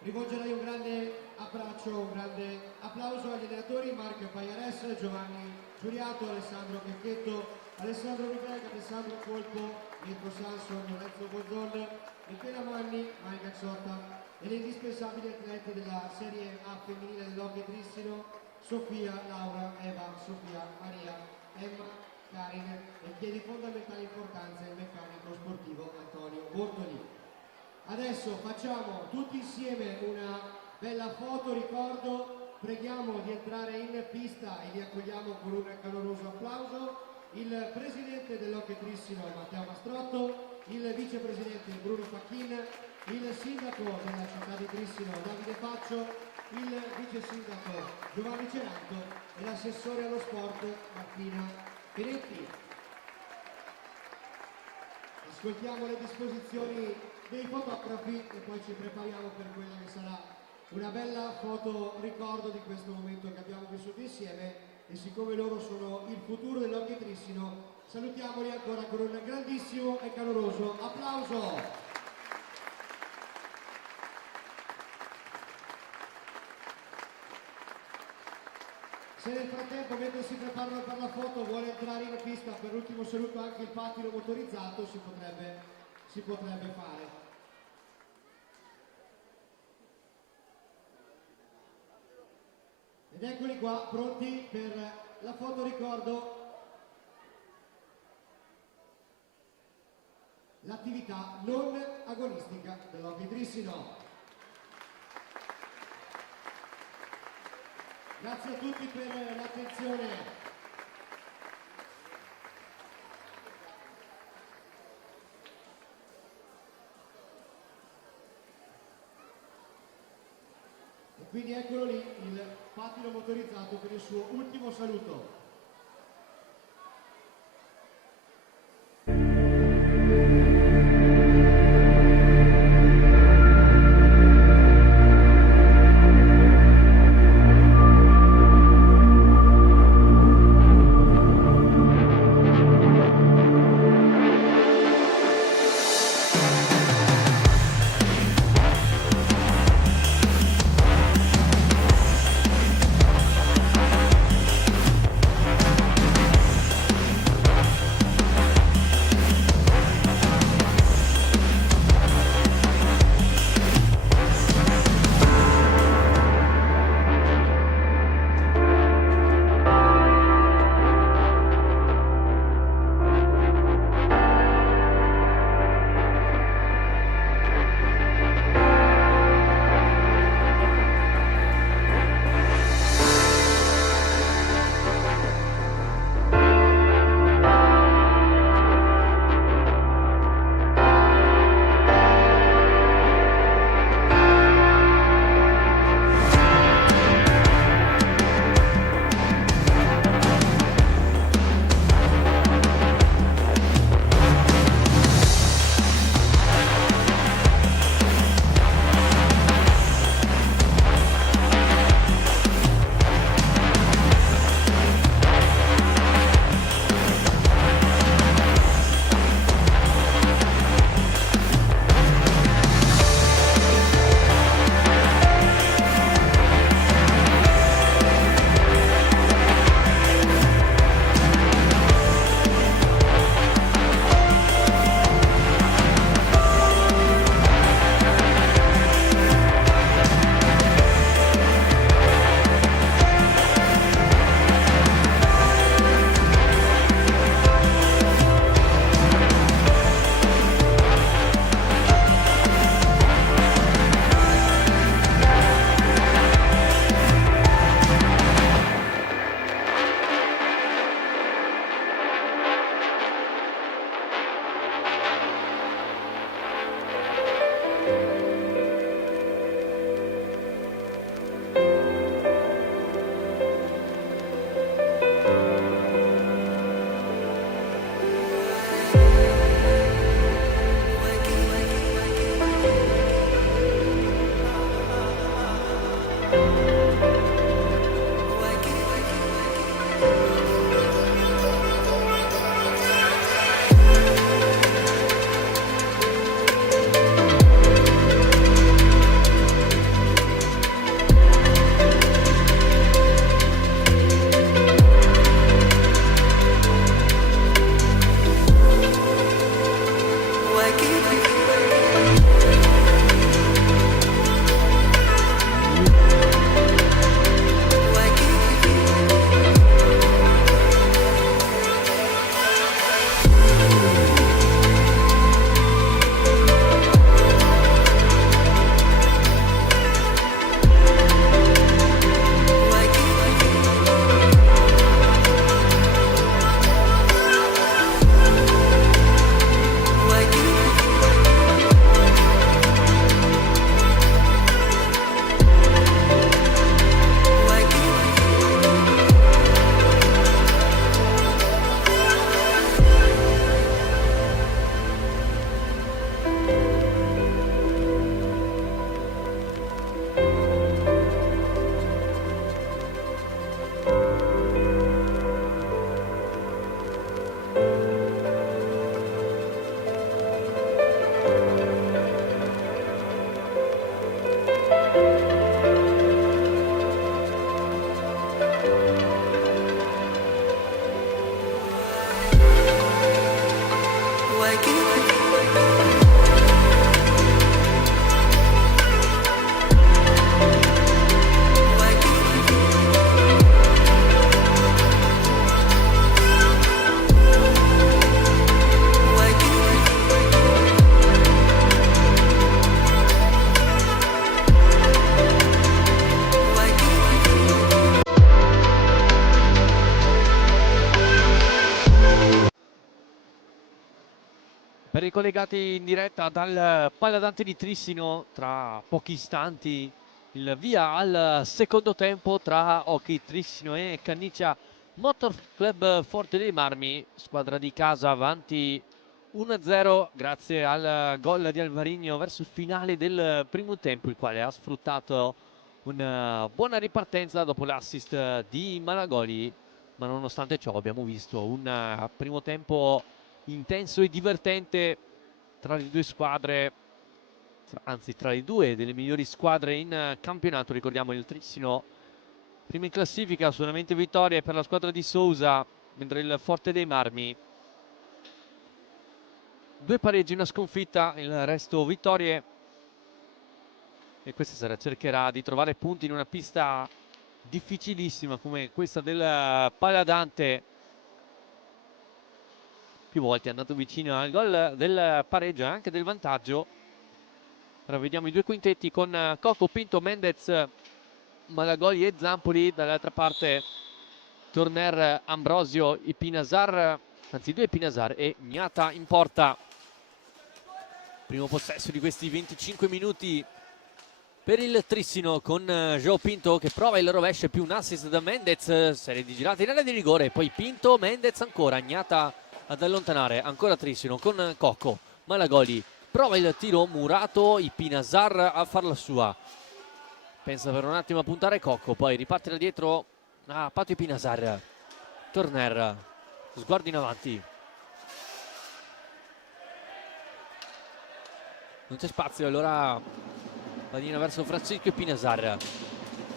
Rivolgerei un grande abbraccio, un grande applauso agli allenatori Marco Paiares, Giovanni Giuriato, Alessandro Pecchetto, Alessandro Rubega, Alessandro Colpo, Mirko Sanson, Lorenzo Bozzon, Michela Manni, Mike Axotta e le indispensabili atleti della Serie A femminile dell'Hockey Trissino, Sofia, Laura, Eva, Sofia, Maria, Emma, Karin e che è di fondamentale importanza il meccanico sportivo Antonio Bortoli. Adesso facciamo tutti insieme una bella foto ricordo, preghiamo di entrare in pista e li accogliamo con un caloroso applauso il presidente dell'Hockey Trissino Matteo Mastrotto, il vicepresidente Bruno Facchin, il sindaco della città di Trissino Davide Faccio, il vice sindaco Giovanni Ceranto e l'assessore allo sport Martina Penetti. Ascoltiamo le disposizioni dei fotografi e poi ci prepariamo per quella che sarà una bella foto ricordo di questo momento che abbiamo vissuto insieme, e siccome loro sono il futuro dell'Hockey Trissino, salutiamoli ancora con un grandissimo e caloroso applauso. Se nel frattempo, mentre si preparano per la foto, vuole entrare in pista per l'ultimo saluto anche il pattino motorizzato, si potrebbe fare. Ed eccoli qua, pronti per la foto ricordo. L'attività non agonistica dell'Hockey Trissino. Grazie a tutti per l'attenzione. E quindi eccolo lì, il pattino motorizzato per il suo ultimo saluto. ricollegati in diretta dal Paladante di Trissino. Tra pochi istanti il via al secondo tempo tra Hockey Trissino e Canniccia Motor Club Forte dei Marmi, squadra di casa avanti 1-0 grazie al gol di Alvarino verso il finale del primo tempo, il quale ha sfruttato una buona ripartenza dopo l'assist di Malagoli, ma nonostante ciò abbiamo visto un primo tempo intenso e divertente tra le due squadre, anzi tra le due delle migliori squadre in campionato. Ricordiamo il Trissino prima in classifica, solamente vittorie per la squadra di Sousa, mentre il Forte dei Marmi 2 pareggi, una sconfitta, il resto vittorie, e questa sera cercherà di trovare punti in una pista difficilissima come questa del Paladante. Più volte è andato vicino al gol del pareggio e anche del vantaggio. Ora vediamo i due quintetti con Coco, Pinto, Mendez, Malagoli e Zampoli. Dall'altra parte Torner, Ambrosio, Ipinasar, anzi 2 Ipinasar e Gnata in porta. Primo possesso di questi 25 minuti per il Trissino, con João Pinto che prova il rovescio, più un assist da Mendez, serie di girate in area di rigore, poi Pinto, Mendez ancora, Gnata ad allontanare, ancora Trissino con Cocco, Malagoli prova il tiro murato, Ipinasar a farla sua, pensa per un attimo a puntare Cocco, poi riparte da dietro a Pato Ipinasar, Torner, sguardo in avanti, non c'è spazio, allora pallina verso Francisco Ipinasar,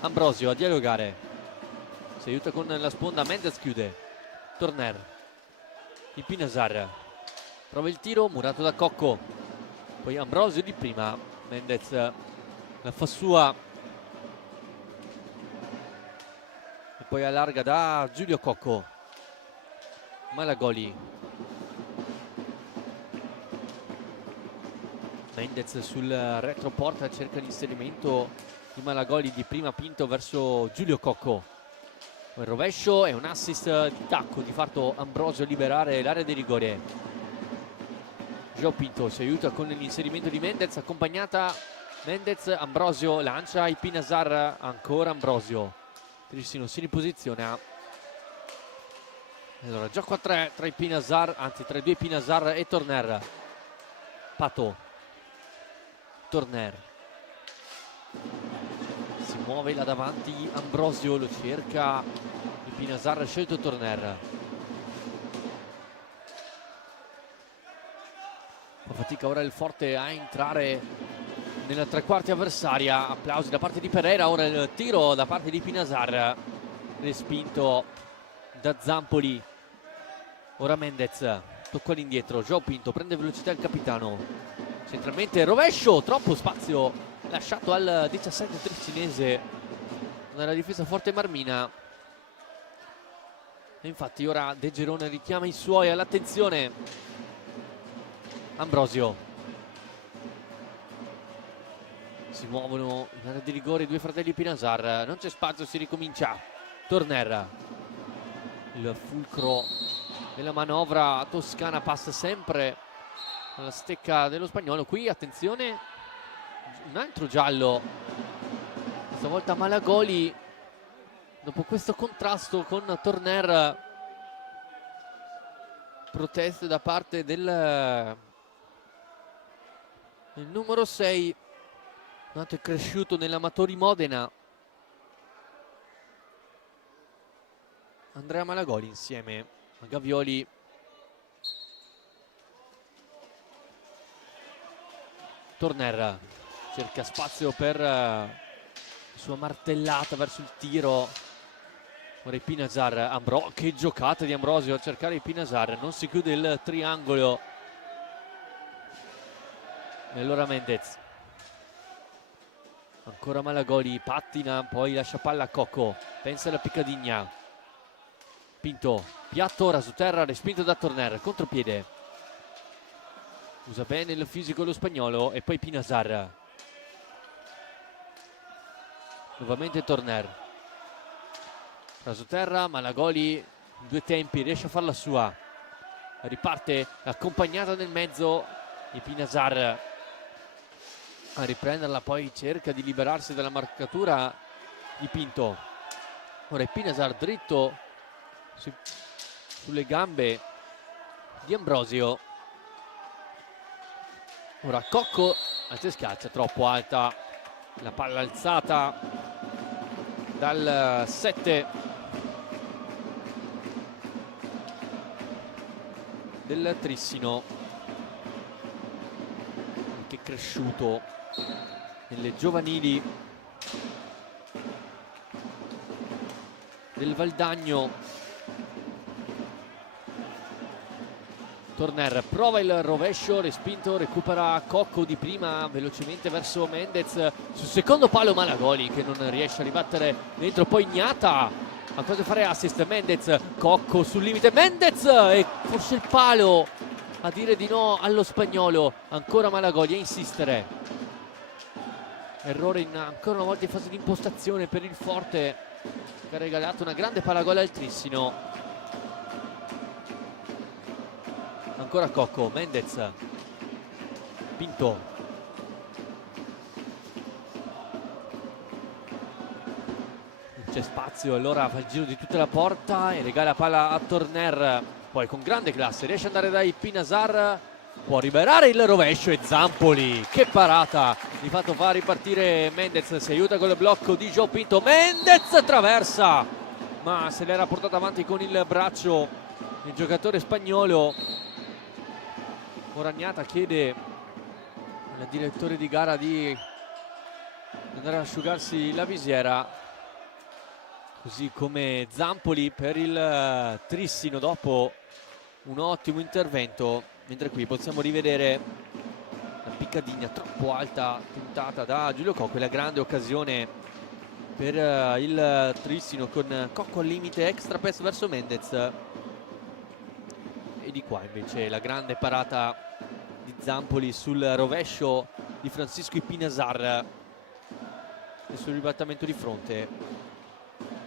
Ambrosio a dialogare, si aiuta con la sponda, Mendez chiude, Torner, Ipinasar prova il tiro murato da Cocco, poi Ambrosio di prima, Mendez la fa sua e poi allarga da Giulio Cocco, Malagoli, Mendez sul retroporta cerca l'inserimento di Malagoli, di prima Pinto verso Giulio Cocco, il rovescio è un assist di tacco, di fatto Ambrosio a liberare l'area di rigore. João Pinto si aiuta con l'inserimento di Mendez, accompagnata Mendez, Ambrosio lancia Ipinasar, ancora Ambrosio, Trissino si riposiziona, allora gioco a 3 tra Ipinasar, anzi tra i due Ipinasar e Torner, Pato, Torner si muove là davanti, Ambrosio lo cerca, Ipinasar ha scelto Torner, fa fatica ora il Forte a entrare nella tre quarti avversaria, applausi da parte di Pereira, ora il tiro da parte di Ipinasar respinto da Zampoli, ora Mendez tocca all'indietro, João Pinto prende velocità il capitano, centralmente rovescio, troppo spazio lasciato al 17 tristinese nella difesa Forte Marmina, e infatti ora De Gerone richiama i suoi all'attenzione. Ambrosio, si muovono in area di rigore i due fratelli Ipinasar, non c'è spazio, si ricomincia. Torner, il fulcro della manovra toscana, passa sempre alla stecca dello spagnolo. Qui attenzione, un altro giallo, stavolta Malagoli dopo questo contrasto con Torner, proteste da parte del numero 6, nato e cresciuto nell'Amatori Modena, Andrea Malagoli, insieme a Gavioli. Torner cerca spazio per la sua martellata verso il tiro, ora Ipinasar, che giocata di Ambrosio a cercare Ipinasar, non si chiude il triangolo, e allora Mendez, ancora Malagoli, pattina, poi lascia palla a Cocco, pensa alla Piccadigna, Pinto, piatto ora su terra, respinto da Torner, contropiede, usa bene il fisico lo spagnolo, e poi Ipinasar, nuovamente Torner, rasoterra, Malagoli in due tempi riesce a farla sua, riparte accompagnata nel mezzo Ipinasar a riprenderla, poi cerca di liberarsi dalla marcatura di Pinto. Ora Ipinasar dritto sulle gambe di Ambrosio. Ora Cocco, anzi schiaccia, troppo alta la palla alzata dal 7 del Trissino, che è cresciuto nelle giovanili del Valdagno. Torner prova il rovescio, respinto, recupera Cocco di prima velocemente verso Mendez sul secondo palo, Malagoli che non riesce a ribattere dentro, poi Ignata a cosa fare assist. Mendez, Cocco sul limite, Mendez e forse il palo a dire di no allo spagnolo. Ancora Malagoli a insistere, errore ancora una volta in fase di impostazione per il Forte, che ha regalato una grande palla gol al Trissino. Ancora Cocco, Mendez, Pinto, non c'è spazio, allora fa il giro di tutta la porta e regala palla a Torner, poi con grande classe riesce ad andare da Ipinasar, può liberare il rovescio e Zampoli, che parata, di fatto fa ripartire Mendez, si aiuta con il blocco di João Pinto, Mendez traversa ma se l'era portata avanti con il braccio il giocatore spagnolo. Ora Ignata chiede al direttore di gara di andare ad asciugarsi la visiera, così come Zampoli per il Trissino dopo un ottimo intervento, mentre qui possiamo rivedere la piccadina troppo alta tentata da Giulio Cocco e la grande occasione per il Trissino con Cocco al limite, extra pass verso Mendez e di qua invece la grande parata di Zampoli sul rovescio di Francisco Ipinasar e sul ribaltamento di fronte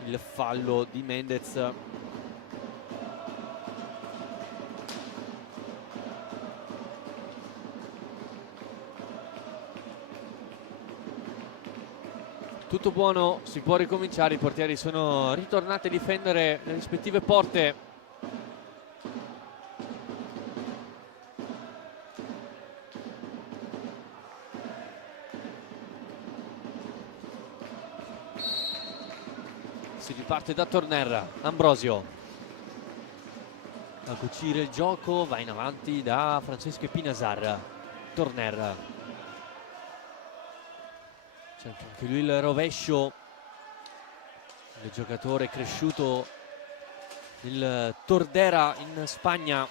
il fallo di Mendez. Tutto buono, si può ricominciare, i portieri sono ritornati a difendere le rispettive porte. Si riparte da Torner, Ambrosio a cucire il gioco, va in avanti da Francesco Ipinasar. Torner, c'è anche lui il rovescio, il giocatore cresciuto nel Tordera in Spagna,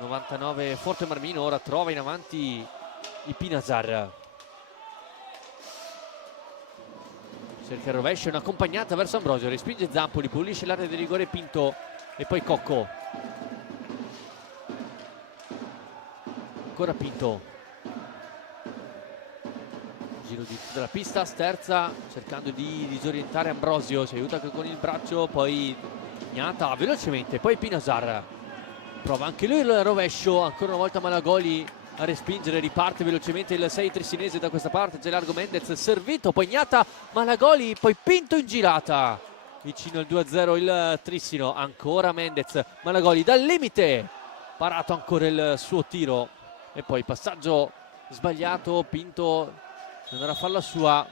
99 Forte Marmino. Ora trova in avanti Ipinasar, cerca il rovescio, un'accompagnata verso Ambrosio, respinge Zampoli, pulisce l'area di rigore Pinto e poi Cocco. Ancora Pinto, giro di tutta la pista, sterza cercando di disorientare Ambrosio, si aiuta con il braccio, poi Ignata velocemente, poi Ipinasar prova anche lui il rovescio, ancora una volta Malagoli a respingere, riparte velocemente il 6 trissinese da questa parte, c'è largo Mendez, servito, poi Ignata, Malagoli, poi Pinto in girata, vicino al 2-0 il Trissino. Ancora Mendez, Malagoli dal limite, parato ancora il suo tiro e poi passaggio sbagliato, Pinto andrà a fare la sua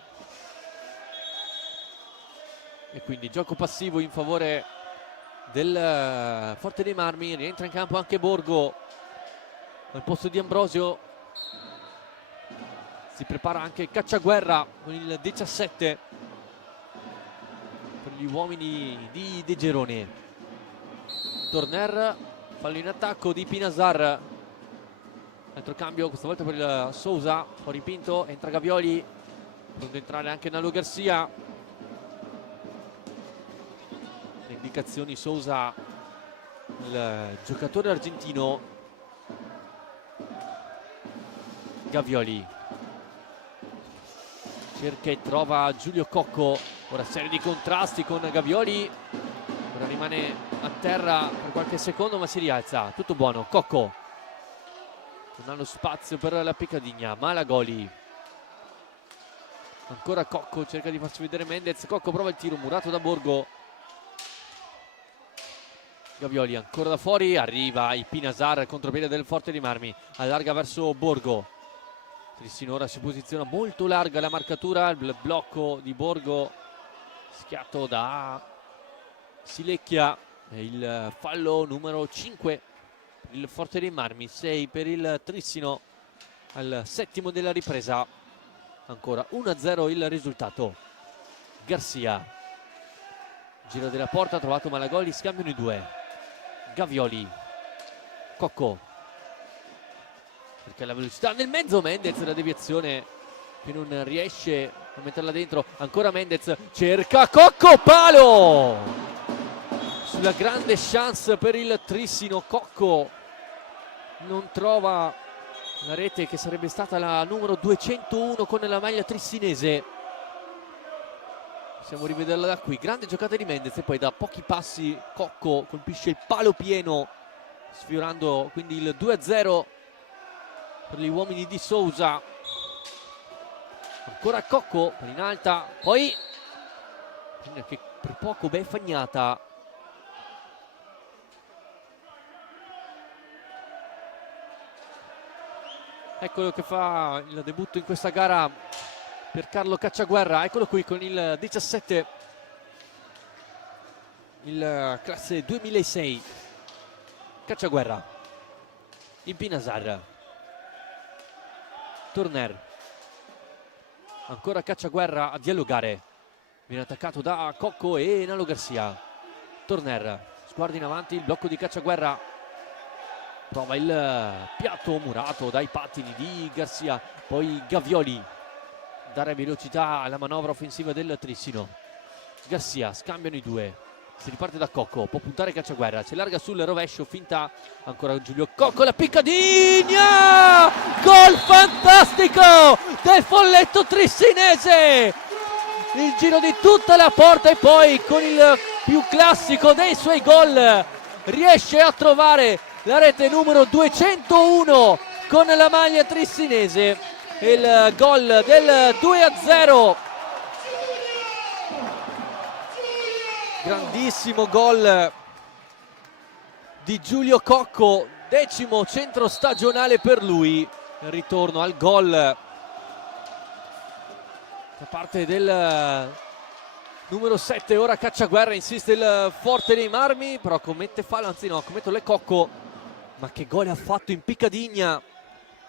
e quindi gioco passivo in favore del Forte dei Marmi. Rientra in campo anche Borgo al posto di Ambrosio, si prepara anche Cacciaguerra con il 17 per gli uomini di De Geroni. Torner, fallo in attacco di Ipinasar, altro cambio questa volta per il Sousa, fuori Pinto, entra Gavioli, pronto a entrare anche Nalo Garcia. Le indicazioni Sousa, il giocatore argentino. Gavioli cerca e trova Giulio Cocco, ora serie di contrasti con Gavioli, ora rimane a terra per qualche secondo ma si rialza, tutto buono. Cocco non hanno spazio per la Piccadigna. Malagoli, ancora Cocco, cerca di farsi vedere Mendez. Cocco prova il tiro, murato da Borgo. Gavioli ancora da fuori, arriva il Pinasar, contropiede del Forte dei Marmi, allarga verso Borgo. Trissino ora si posiziona molto larga la marcatura, il blocco di Borgo schiato da Silecchia. Il fallo numero 5 per il Forte dei Marmi, 6 per il Trissino al settimo della ripresa. Ancora 1-0 il risultato. Garcia, giro della porta, ha trovato Malagoli, scambiano i due. Gavioli, Cocco, perché la velocità nel mezzo. Mendez, la deviazione che non riesce a metterla dentro. Ancora Mendez, cerca Cocco, palo sulla grande chance per il Trissino. Cocco non trova la rete che sarebbe stata la numero 201 con la maglia trissinese. Possiamo rivederla da qui, grande giocata di Mendez e poi da pochi passi Cocco colpisce il palo pieno, sfiorando quindi il 2-0 per gli uomini di Sousa. Ancora Cocco per in alta, poi che per poco ben fagnata. Eccolo che fa il debutto in questa gara per Carlo Cacciaguerra, eccolo qui con il 17, il classe 2006. Cacciaguerra, il Pinasar, Torner, ancora Cacciaguerra a dialogare, viene attaccato da Cocco e Nalo Garcia. Torner, sguardo in avanti, il blocco di Cacciaguerra, prova il piatto murato dai pattini di Garcia, poi Gavioli, dare velocità alla manovra offensiva del Trissino. Garcia, scambiano i due, si riparte da Cocco, può puntare Cacciaguerra, si larga sul rovescio, finta ancora Giulio Cocco, la Piccadigna, gol fantastico del folletto trissinese, il giro di tutta la porta e poi con il più classico dei suoi gol riesce a trovare la rete numero 201 con la maglia trissinese. Il gol del 2-0, grandissimo gol di Giulio Cocco, 10° centro stagionale per lui. Il ritorno al gol da parte del numero 7, ora Cacciaguerra, insiste il Forte dei Marmi, però commette fallo, anzi no, commette le Cocco. Ma che gol ha fatto in Piccadigna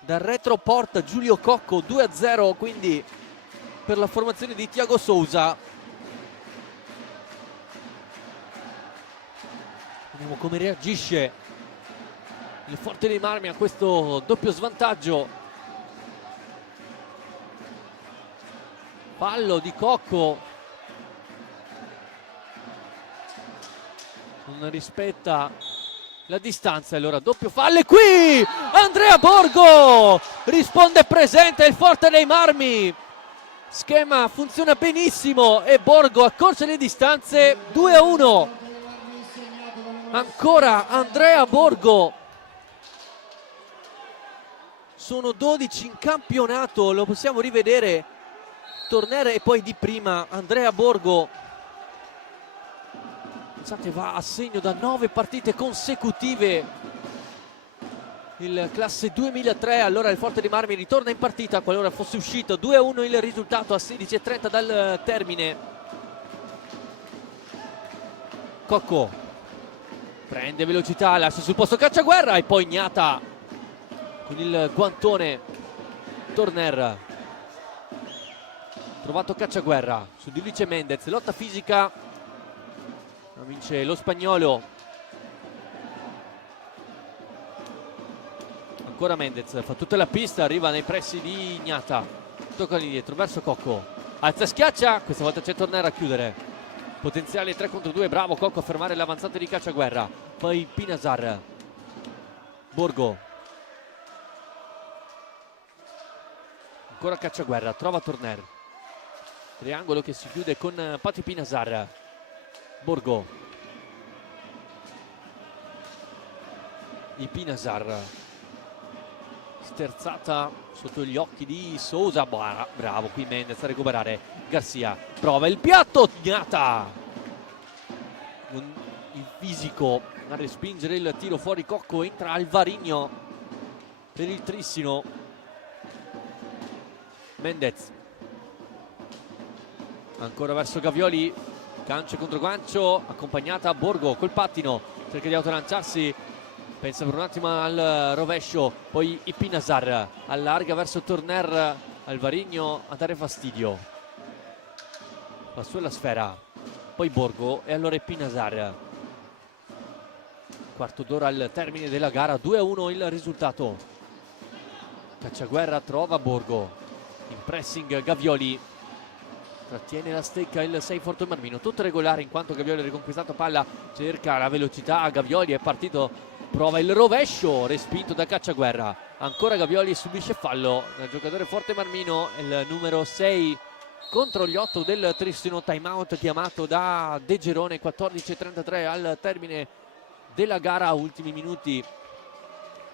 dal retroporta Giulio Cocco, 2-0 quindi per la formazione di Thiago Sousa. Vediamo come reagisce il Forte dei Marmi a questo doppio svantaggio. Fallo di Cocco, non rispetta la distanza, allora doppio fallo e qui Andrea Borgo risponde presente il Forte dei Marmi. Schema funziona benissimo e Borgo accorcia le distanze. 2-1. Ancora Andrea Borgo, sono 12 in campionato, lo possiamo rivedere. Torner e poi di prima Andrea Borgo. Pensate, va a segno da 9 partite consecutive il classe 2003. Allora il Forte dei Marmi ritorna in partita qualora fosse uscito. 2-1 il risultato a 16:30 dal termine. Cocco prende velocità, lascia sul posto Cacciaguerra e poi ignata con il guantone Torner. Trovato Cacciaguerra su di lui c'è Mendez, lotta fisica, vince lo spagnolo. Ancora Mendez, fa tutta la pista, arriva nei pressi di Ignata, tocca lì dietro verso Cocco, alza schiaccia, questa volta c'è Torner a chiudere, potenziale 3 contro 2, bravo Cocco a fermare l'avanzata di Cacciaguerra. Poi Pinasar, Borgo, ancora Cacciaguerra, trova Torner, triangolo che si chiude con Pati Pinasar. Borgo, di Pinasar, sterzata sotto gli occhi di Sousa. Bravo qui Mendez a recuperare. Garcia prova il piatto, Gnata con il fisico a respingere il tiro fuori cocco. Entra Alvarinho per il Trissino. Mendez ancora verso Gavioli, gancio contro gancio, accompagnata Borgo col pattino, cerca di autolanciarsi, pensa per un attimo al rovescio, poi Ipinasar allarga verso Torner, Alvarinho a dare fastidio, la sua è la sfera, poi Borgo e allora Ipinasar. Quarto d'ora al termine della gara, 2-1 il risultato. Cacciaguerra trova Borgo, in pressing Gavioli, trattiene la stecca il 6 Forte Marmino, tutto regolare in quanto Gavioli ha riconquistato palla, cerca la velocità, Gavioli è partito, prova il rovescio, respinto da Cacciaguerra, ancora Gavioli subisce fallo dal giocatore Forte Marmino, il numero 6 contro gli 8 del Trissino. Time out chiamato da De Gerone, 14:33 al termine della gara, ultimi minuti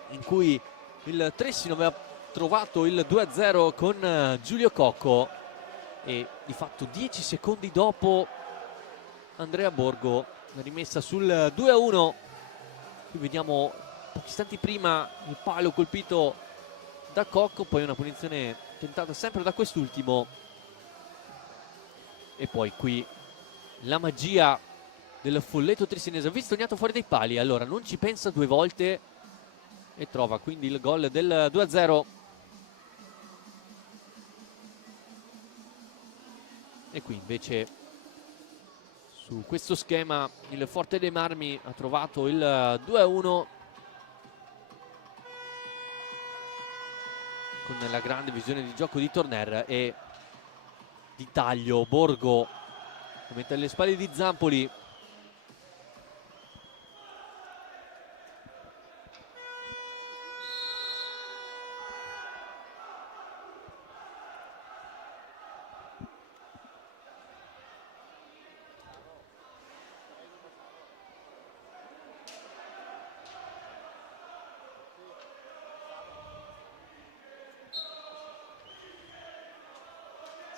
in cui il Trissino aveva trovato il 2-0 con Giulio Cocco e di fatto 10 secondi dopo Andrea Borgo la rimessa sul 2-1. Qui vediamo pochi istanti prima il palo colpito da Cocco, poi una punizione tentata sempre da quest'ultimo e poi qui la magia del folletto trissinese. Ha visto Gnata fuori dai pali, allora non ci pensa due volte e trova quindi il gol del 2-0. E qui invece su questo schema il Forte dei Marmi ha trovato il 2-1 con la grande visione di gioco di Torner e di taglio. Borgo mette alle spalle di Zampoli,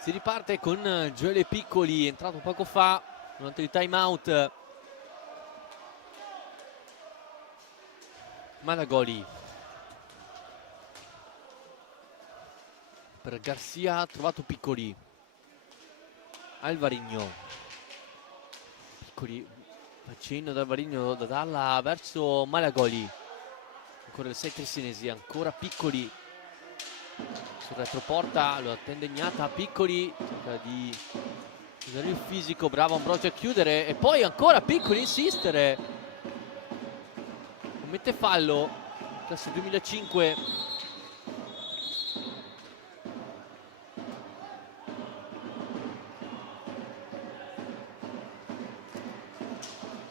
si riparte con Gioele Piccoli, entrato poco fa durante il time out. Malagoli per Garcia, ha trovato Piccoli, Alvarinho, Piccoli, accenno da Alvarinho da darla verso Malagoli, ancora il 6 trissinesi, ancora Piccoli sul retroporta, lo attende Gnata, Piccoli cerca di usare il fisico, bravo Ambrosio a chiudere e poi ancora Piccoli insistere, commette fallo, classe 2005.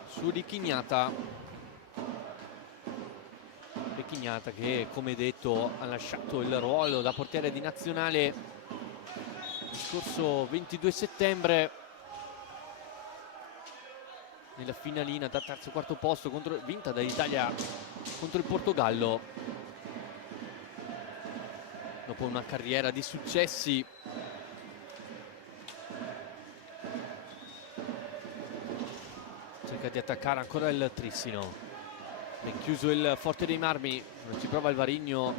Su Ricky Gnata, Chignata che come detto ha lasciato il ruolo da portiere di nazionale lo scorso 22 settembre nella finalina da terzo quarto posto vinta dall'Italia contro il Portogallo, dopo una carriera di successi. Cerca di attaccare ancora il Trissino, ben chiuso il Forte dei Marmi, non ci prova Alvarinho,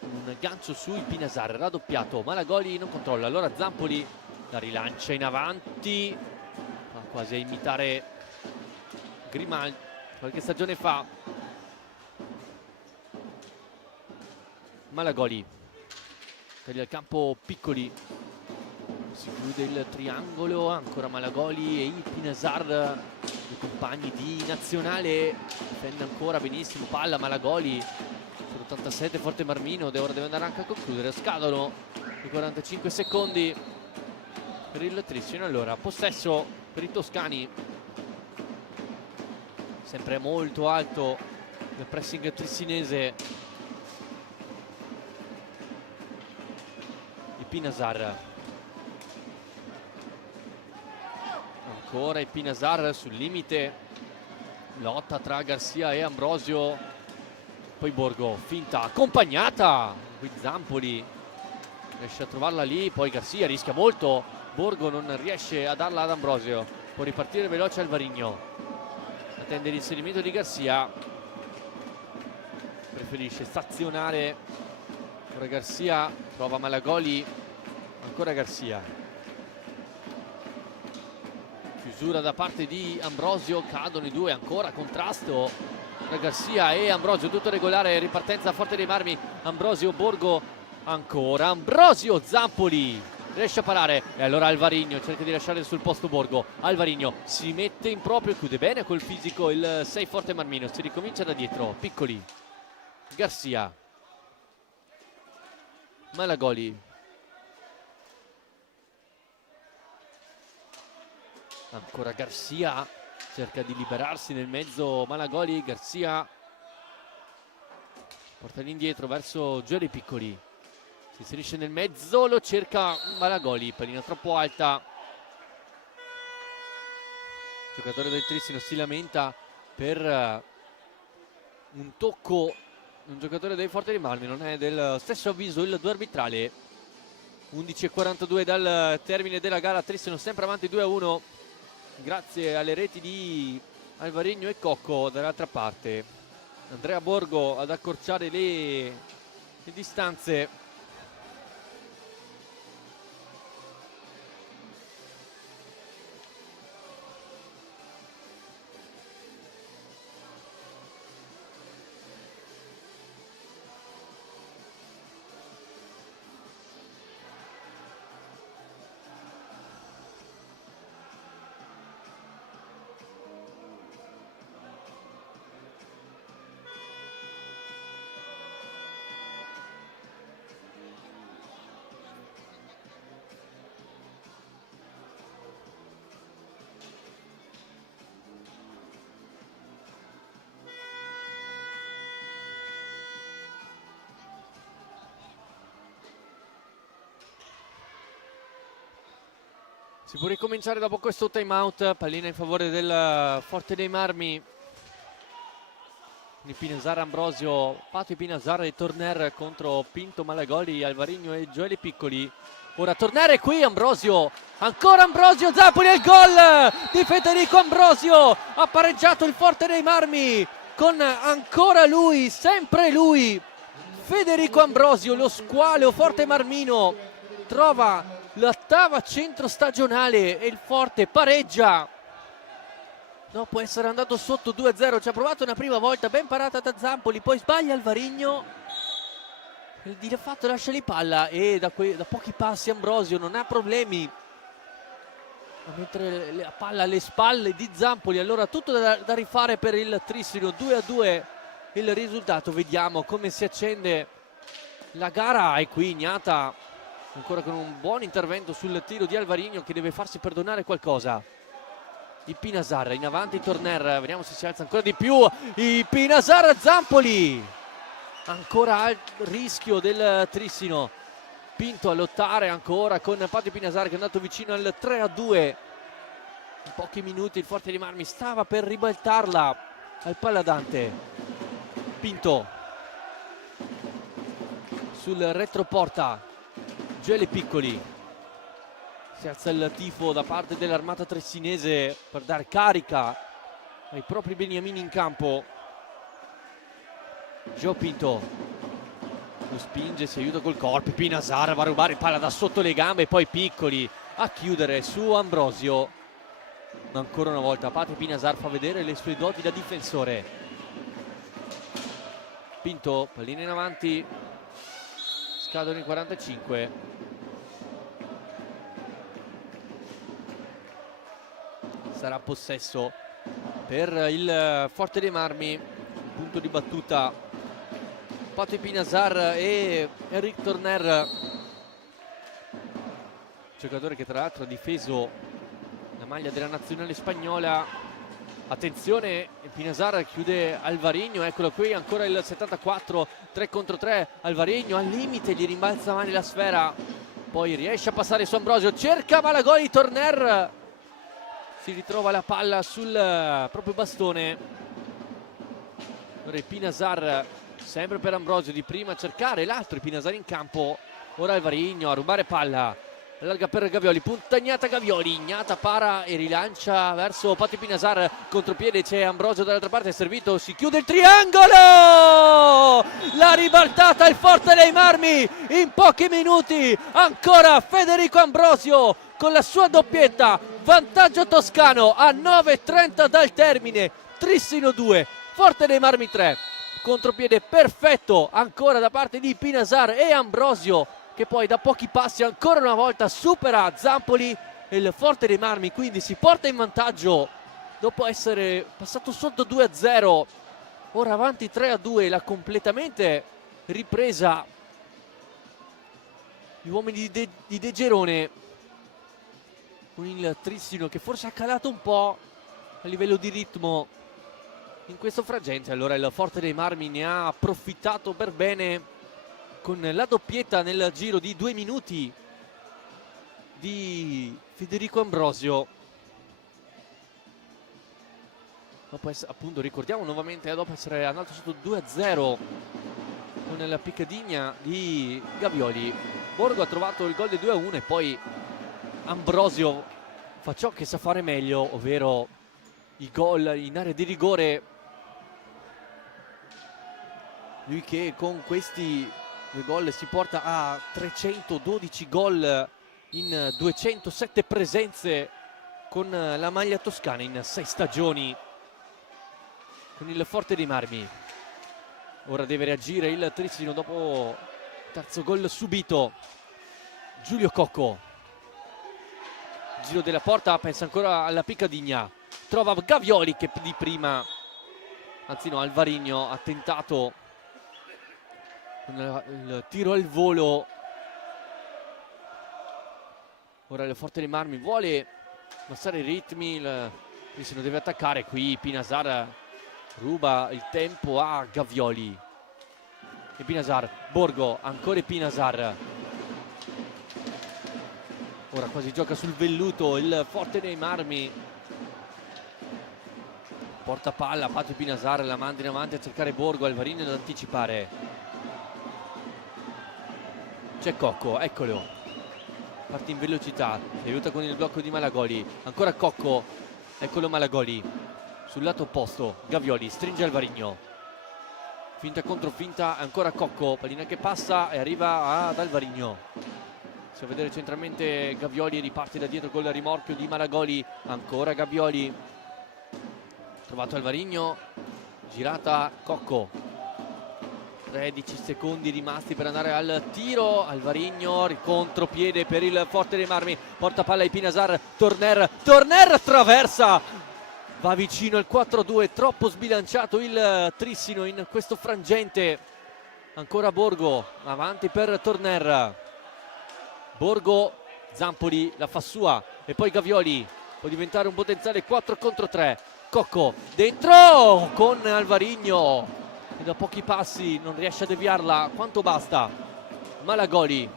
un gancio su Ipinasar, raddoppiato, Malagoli non controlla, allora Zampoli la rilancia in avanti, va quasi a imitare Grimaldi qualche stagione fa. Malagoli taglia il campo Piccoli, si chiude il triangolo, ancora Malagoli e Ipinasar, i compagni di nazionale, difende ancora benissimo, palla Malagoli sull'87 Forte Marmino, ora deve andare anche a concludere, scadono i 45 secondi per il Trissino. Allora possesso per i toscani, sempre molto alto il pressing trissinese. Ipinasar, ancora Ipinasar sul limite, lotta tra Garcia e Ambrosio, Poi Borgo, finta, accompagnata, qui Zampoli riesce a trovarla lì, poi Garcia rischia molto, Borgo non riesce a darla ad Ambrosio, può ripartire veloce Alvarinho, attende l'inserimento di Garcia, preferisce stazionare, ora Garcia trova Malagoli, ancora Garcia, chiusura da parte di Ambrosio, cadono i due, ancora contrasto tra Garcia e Ambrosio, tutto regolare, ripartenza forte dei Marmi, Ambrosio, Borgo, ancora Ambrosio, Zampoli riesce a parare e allora Alvarinho cerca di lasciare sul posto Borgo, Alvarinho si mette in proprio, chiude bene col fisico il 6 forte Marmino, si ricomincia da dietro, Piccoli, Garcia, Malagoli, ancora Garcia, cerca di liberarsi nel mezzo Malagoli, Garcia porta indietro verso Giorgi Piccoli, si inserisce nel mezzo, lo cerca Malagoli, pallina troppo alta, il giocatore del Trissino si lamenta per un tocco, un giocatore dei Forte dei Marmi, non è del stesso avviso il due arbitrale. 11:42 dal termine della gara, Trissino sempre avanti 2-1 grazie alle reti di Alvarinho e Cocco. Dall'altra parte Andrea Borgo ad accorciare le distanze. Si può ricominciare dopo questo time out, pallina in favore del Forte dei Marmi. Di Pinasar, Ambrosio, Pato Pinasar e Torner contro Pinto, Malagoli, Alvarinho e Giorgi Piccoli. Ora Torner è qui, Ambrosio, ancora Ambrosio, Zampoli e il gol di Federico Ambrosio. Ha pareggiato il Forte dei Marmi con ancora lui, sempre lui, Federico Ambrosio, lo squalo Forte Marmino. Trova l'ottava centro stagionale e il Forte pareggia dopo essere andato sotto 2-0. Ci ha provato una prima volta, ben parata da Zampoli, poi sbaglia Alvarinho, di fatto lascia lì palla e da pochi passi Ambrosio non ha problemi a mettere la palla alle spalle di Zampoli. Allora tutto da rifare per il Trissino, 2-2 il risultato. Vediamo come si accende la gara e qui Ignata ancora con un buon intervento sul tiro di Alvarinho che deve farsi perdonare qualcosa. I Pinasar in avanti, Torner, vediamo se si alza ancora di più. I Pinasar, Zampoli, ancora al rischio del Trissino. Pinto a lottare ancora con Pato Pinasar che è andato vicino al 3-2. In pochi minuti il Forte dei Marmi stava per ribaltarla al Paladante. Pinto sul retroporta, Giorgi Piccoli, si alza il tifo da parte dell'armata tressinese per dare carica ai propri beniamini in campo. Gio Pinto lo spinge, si aiuta col corpo, Pinasar va a rubare palla da sotto le gambe, poi Piccoli a chiudere su Ambrosio. Ancora una volta Pato Pinasar fa vedere le sue doti da difensore. Pinto, pallina in avanti, scadono i 45. Sarà possesso per il Forte dei Marmi, punto di battuta Pato Pinasar e Eric Torner, giocatore che tra l'altro ha difeso la maglia della nazionale spagnola. Attenzione, Pinasar chiude Alvarinho, eccolo qui, ancora il 74, 3 contro 3, Alvarinho al limite, gli rimbalza male la sfera, poi riesce a passare su Ambrosio, cerca Malagoli, Torner si ritrova la palla sul proprio bastone. Ora Pinasar sempre per Ambrosio, di prima a cercare l'altro Pinasar in campo. Ora Alvarino a rubare palla, allarga per Gavioli, punta Ignata, Gavioli, Ignata para e rilancia verso Patty Pinasar, contropiede c'è Ambrosio dall'altra parte, è servito, si chiude il triangolo, la ribaltata il Forte dei Marmi in pochi minuti, ancora Federico Ambrosio con la sua doppietta, vantaggio toscano a 9:30 dal termine, Trissino 2, Forte dei Marmi 3, contropiede perfetto ancora da parte di Pinasar e Ambrosio, che poi da pochi passi ancora una volta supera Zampoli e il Forte dei Marmi quindi si porta in vantaggio dopo essere passato sotto 2-0, ora avanti 3-2, la completamente ripresa gli uomini di De Gerone, con il Trissino che forse ha calato un po' a livello di ritmo in questo frangente. Allora il Forte dei Marmi ne ha approfittato per bene con la doppietta nel giro di 2 minuti di Federico Ambrosio. Dopo appunto, ricordiamo nuovamente, dopo essere andato sotto 2-0 con la piccadigna di Gavioli, Borgo ha trovato il gol del 2-1 e poi Ambrosio fa ciò che sa fare meglio, ovvero i gol in area di rigore. Lui che con questi 2 gol si porta a 312 gol in 207 presenze con la maglia toscana in 6 stagioni con il Forte dei Marmi. Ora deve reagire il Trissino dopo il terzo gol subito. Giulio Cocco, giro della porta, pensa ancora alla piccadigna, trova Gavioli che di prima, anzi no, Alvarino ha tentato il tiro al volo. Ora il Forte dei Marmi vuole abbassare i ritmi, il Trissino deve attaccare, qui Pinasar ruba il tempo a Gavioli e Pinasar, Borgo, ancora Pinasar, ora quasi gioca sul velluto il Forte dei Marmi, porta palla, Patty Pinasar la manda in avanti a cercare Borgo, Alvarino ad anticipare, c'è Cocco, eccolo, parte in velocità, si aiuta con il blocco di Malagoli, ancora Cocco, eccolo Malagoli sul lato opposto, Gavioli stringe Alvarino, finta contro finta, ancora Cocco, pallina che passa e arriva ad Alvarino, si va a vedere centralmente Gavioli, riparte da dietro con il rimorchio di Malagoli, ancora Gavioli, trovato Alvarino, girata Cocco, 13 secondi rimasti per andare al tiro, Alvarino, contropiede per il Forte dei Marmi, porta palla ai Pinasar, Torner attraversa, va vicino il 4-2, troppo sbilanciato il Trissino in questo frangente, ancora Borgo, avanti per Torner, Borgo, Zampoli la fa sua e poi Gavioli, può diventare un potenziale 4 contro 3, Cocco dentro con Alvarino e da pochi passi non riesce a deviarla quanto basta, Malagoli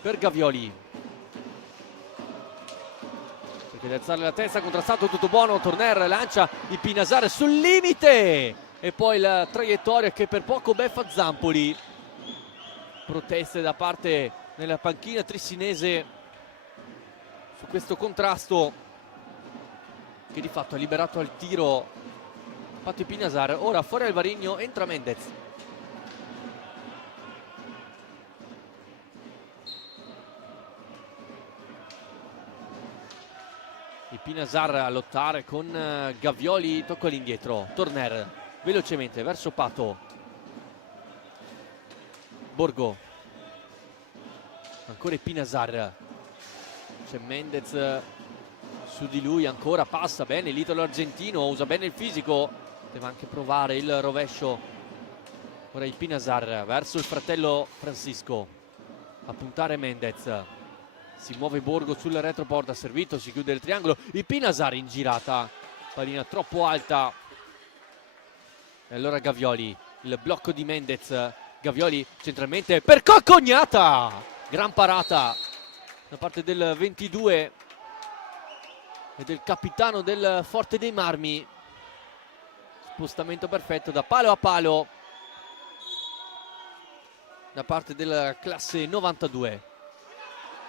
per Gavioli, cerca di alzare la testa, contrastato, tutto buono, Torner lancia di Pinasar sul limite e poi la traiettoria che per poco beffa Zampoli, proteste da parte nella panchina trissinese su questo contrasto che di fatto ha liberato al tiro Patty Pinasar. Ora fuori Alvarino, entra Mendez, il Pinasar a lottare con Gavioli, tocco all'indietro, Torner velocemente verso Pato, Borgo, ancora Pinasar, c'è Mendez su di lui, ancora passa bene l'italo argentino, usa bene il fisico, deve anche provare il rovescio, ora il Pinasar verso il fratello Francisco a puntare Mendez, si muove Borgo sul retroporta, servito, si chiude il triangolo, il Pinasar in girata, pallina troppo alta e allora Gavioli, il blocco di Mendez, Gavioli centralmente per Coccognata, gran parata da parte del 22 e del capitano del Forte dei Marmi, spostamento perfetto da palo a palo da parte della classe 92.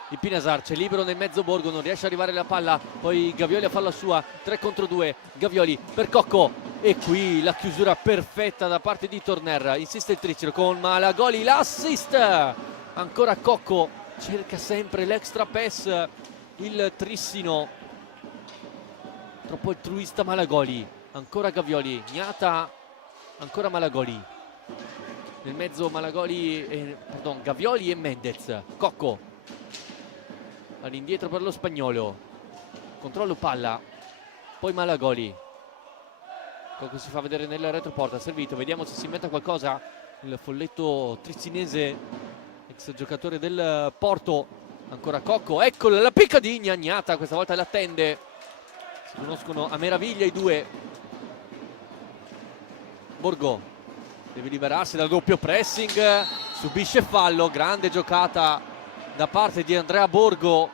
Il Pinasar c'è libero nel mezzo borgo, non riesce ad arrivare la palla, poi Gavioli a farla sua, 3 contro 2, Gavioli per Cocco, e qui la chiusura perfetta da parte di Torner. Insiste il Tricino con Malagoli, l'assist, ancora Cocco, cerca sempre l'extra pass il Trissino, troppo altruista Malagoli, ancora Gavioli, Gnata, ancora Malagoli, nel mezzo Gavioli e Mendez, Cocco all'indietro per lo spagnolo, controllo palla, poi Malagoli, Cocco si fa vedere nella retroporta, servito, vediamo se si inventa qualcosa il folletto trizzinese, ex giocatore del Porto, ancora Cocco, eccola la picca di Gnata, questa volta l'attende, si conoscono a meraviglia i due. Borgo deve liberarsi dal doppio pressing, subisce fallo, grande giocata da parte di Andrea Borgo,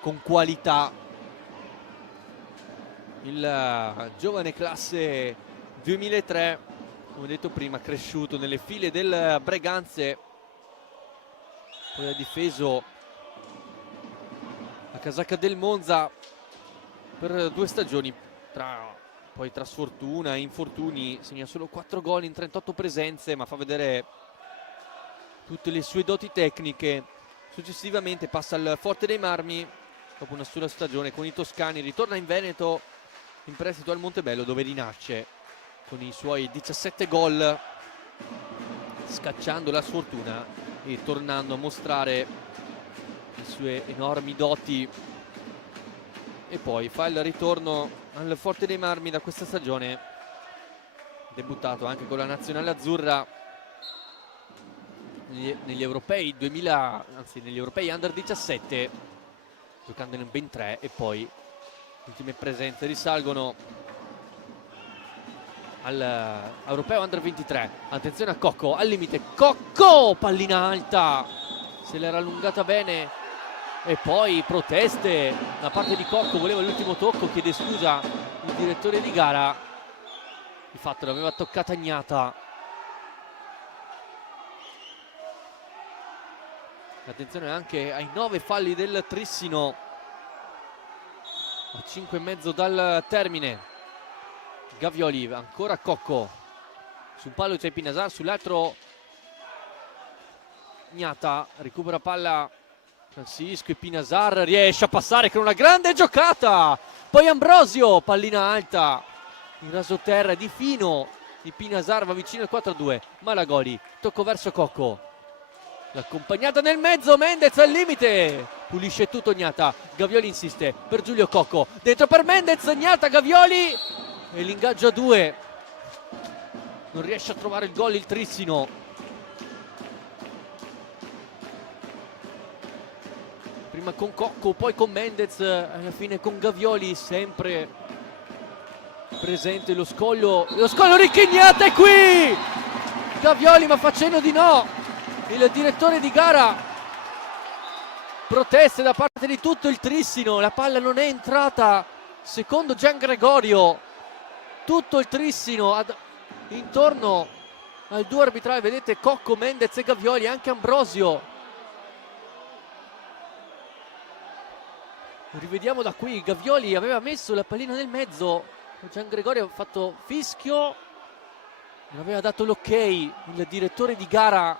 con qualità, il giovane classe 2003, come detto prima, cresciuto nelle file del Breganze, poi ha difeso la casacca del Monza per 2 stagioni, poi tra sfortuna e infortuni segna solo 4 gol in 38 presenze, ma fa vedere tutte le sue doti tecniche. Successivamente passa al Forte dei Marmi, dopo una sola stagione con i toscani, ritorna in Veneto in prestito al Montebello, dove rinasce con i suoi 17 gol, scacciando la sfortuna e tornando a mostrare le sue enormi doti, e poi fa il ritorno al Forte dei Marmi da questa stagione, debuttato anche con la nazionale azzurra negli europei negli europei under 17, giocandone ben 3, e poi le ultime presenze risalgono all'europeo under 23. Attenzione a Cocco, al limite Cocco, pallina alta, se l'era allungata bene, e poi proteste da parte di Cocco, voleva l'ultimo tocco, chiede scusa il direttore di gara, di fatto l'aveva toccata Gnata. Attenzione anche ai 9 falli del Trissino, a 5,5 dal termine. Gavioli, ancora Cocco, sul palo c'è Pinasar, sull'altro Gnata, recupera palla Francisco, e Pinasar riesce a passare con una grande giocata, poi Ambrosio, pallina alta in rasoterra di fino di Pinasar, va vicino al 4-2, Malagoli, tocco verso Cocco, l'accompagnata nel mezzo, Mendez al limite, pulisce tutto Gnata, Gavioli insiste per Giulio Cocco, dentro per Mendez, Gnata, Gavioli, e l'ingaggio a 2, non riesce a trovare il gol il Trissino. Prima con Cocco, poi con Mendez, alla fine con Gavioli, sempre presente lo scoglio Gnata è qui, Gavioli ma facendo di no, il direttore di gara, proteste da parte di tutto il Trissino, la palla non è entrata, secondo Gian Gregorio, tutto il Trissino intorno al duo arbitrale, vedete Cocco, Mendez e Gavioli, anche Ambrosio. Rivediamo da qui, Gavioli aveva messo la pallina nel mezzo, Gian Gregorio ha fatto fischio, non aveva dato l'ok il direttore di gara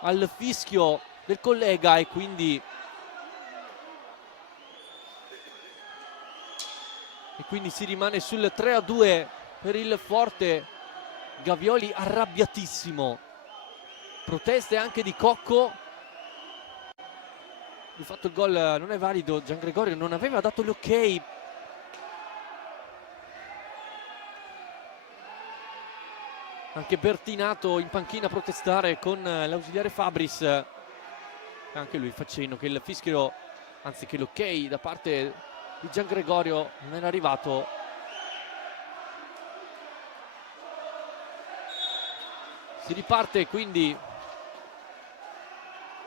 al fischio del collega, e quindi si rimane sul 3-2 per il Forte. Gavioli arrabbiatissimo, proteste anche di Cocco, di fatto il gol non è valido, Gian Gregorio non aveva dato l'ok. Anche Bertinato in panchina a protestare con l'ausiliare Fabris, anche lui fa cenno che il fischio, anzi che l'ok da parte di Gian Gregorio non era arrivato. Si riparte quindi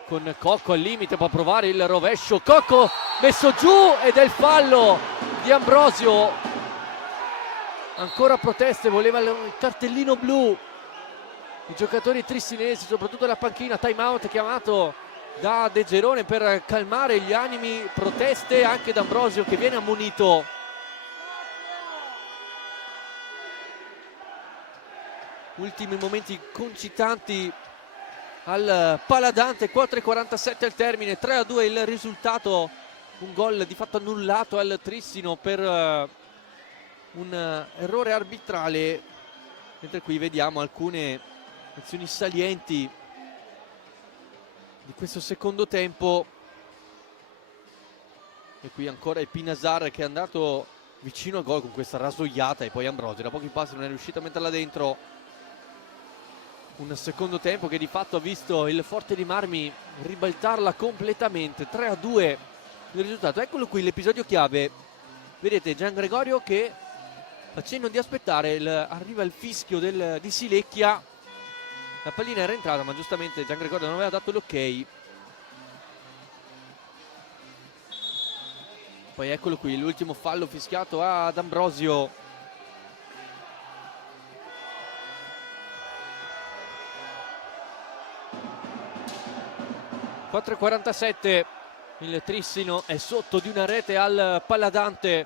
con Cocco al limite, può provare il rovescio, Cocco messo giù, ed è il fallo di Ambrosio, ancora proteste, voleva il cartellino blu. I giocatori tristinesi, soprattutto la panchina, time out chiamato da De Gerone per calmare gli animi, proteste anche D'Ambrosio che viene ammonito. Ultimi momenti concitanti al Paladante, 4:47 al termine, 3-2 il risultato, un gol di fatto annullato al Trissino per un errore arbitrale, mentre qui vediamo alcune azioni salienti di questo secondo tempo. E qui ancora il Pinasar che è andato vicino al gol con questa rasoiata, e poi Ambrosio da pochi passi non è riuscito a metterla dentro. Un secondo tempo che di fatto ha visto il Forte dei Marmi ribaltarla completamente, 3-2 il risultato. Eccolo qui l'episodio chiave, vedete Gian Gregorio che facendo di aspettare arriva il fischio di Silecchia, la pallina era entrata ma giustamente Gian Gregorio non aveva dato l'ok. Poi eccolo qui l'ultimo fallo fischiato ad Ambrosio. (4:47) il Trissino è sotto di una rete al Paladante.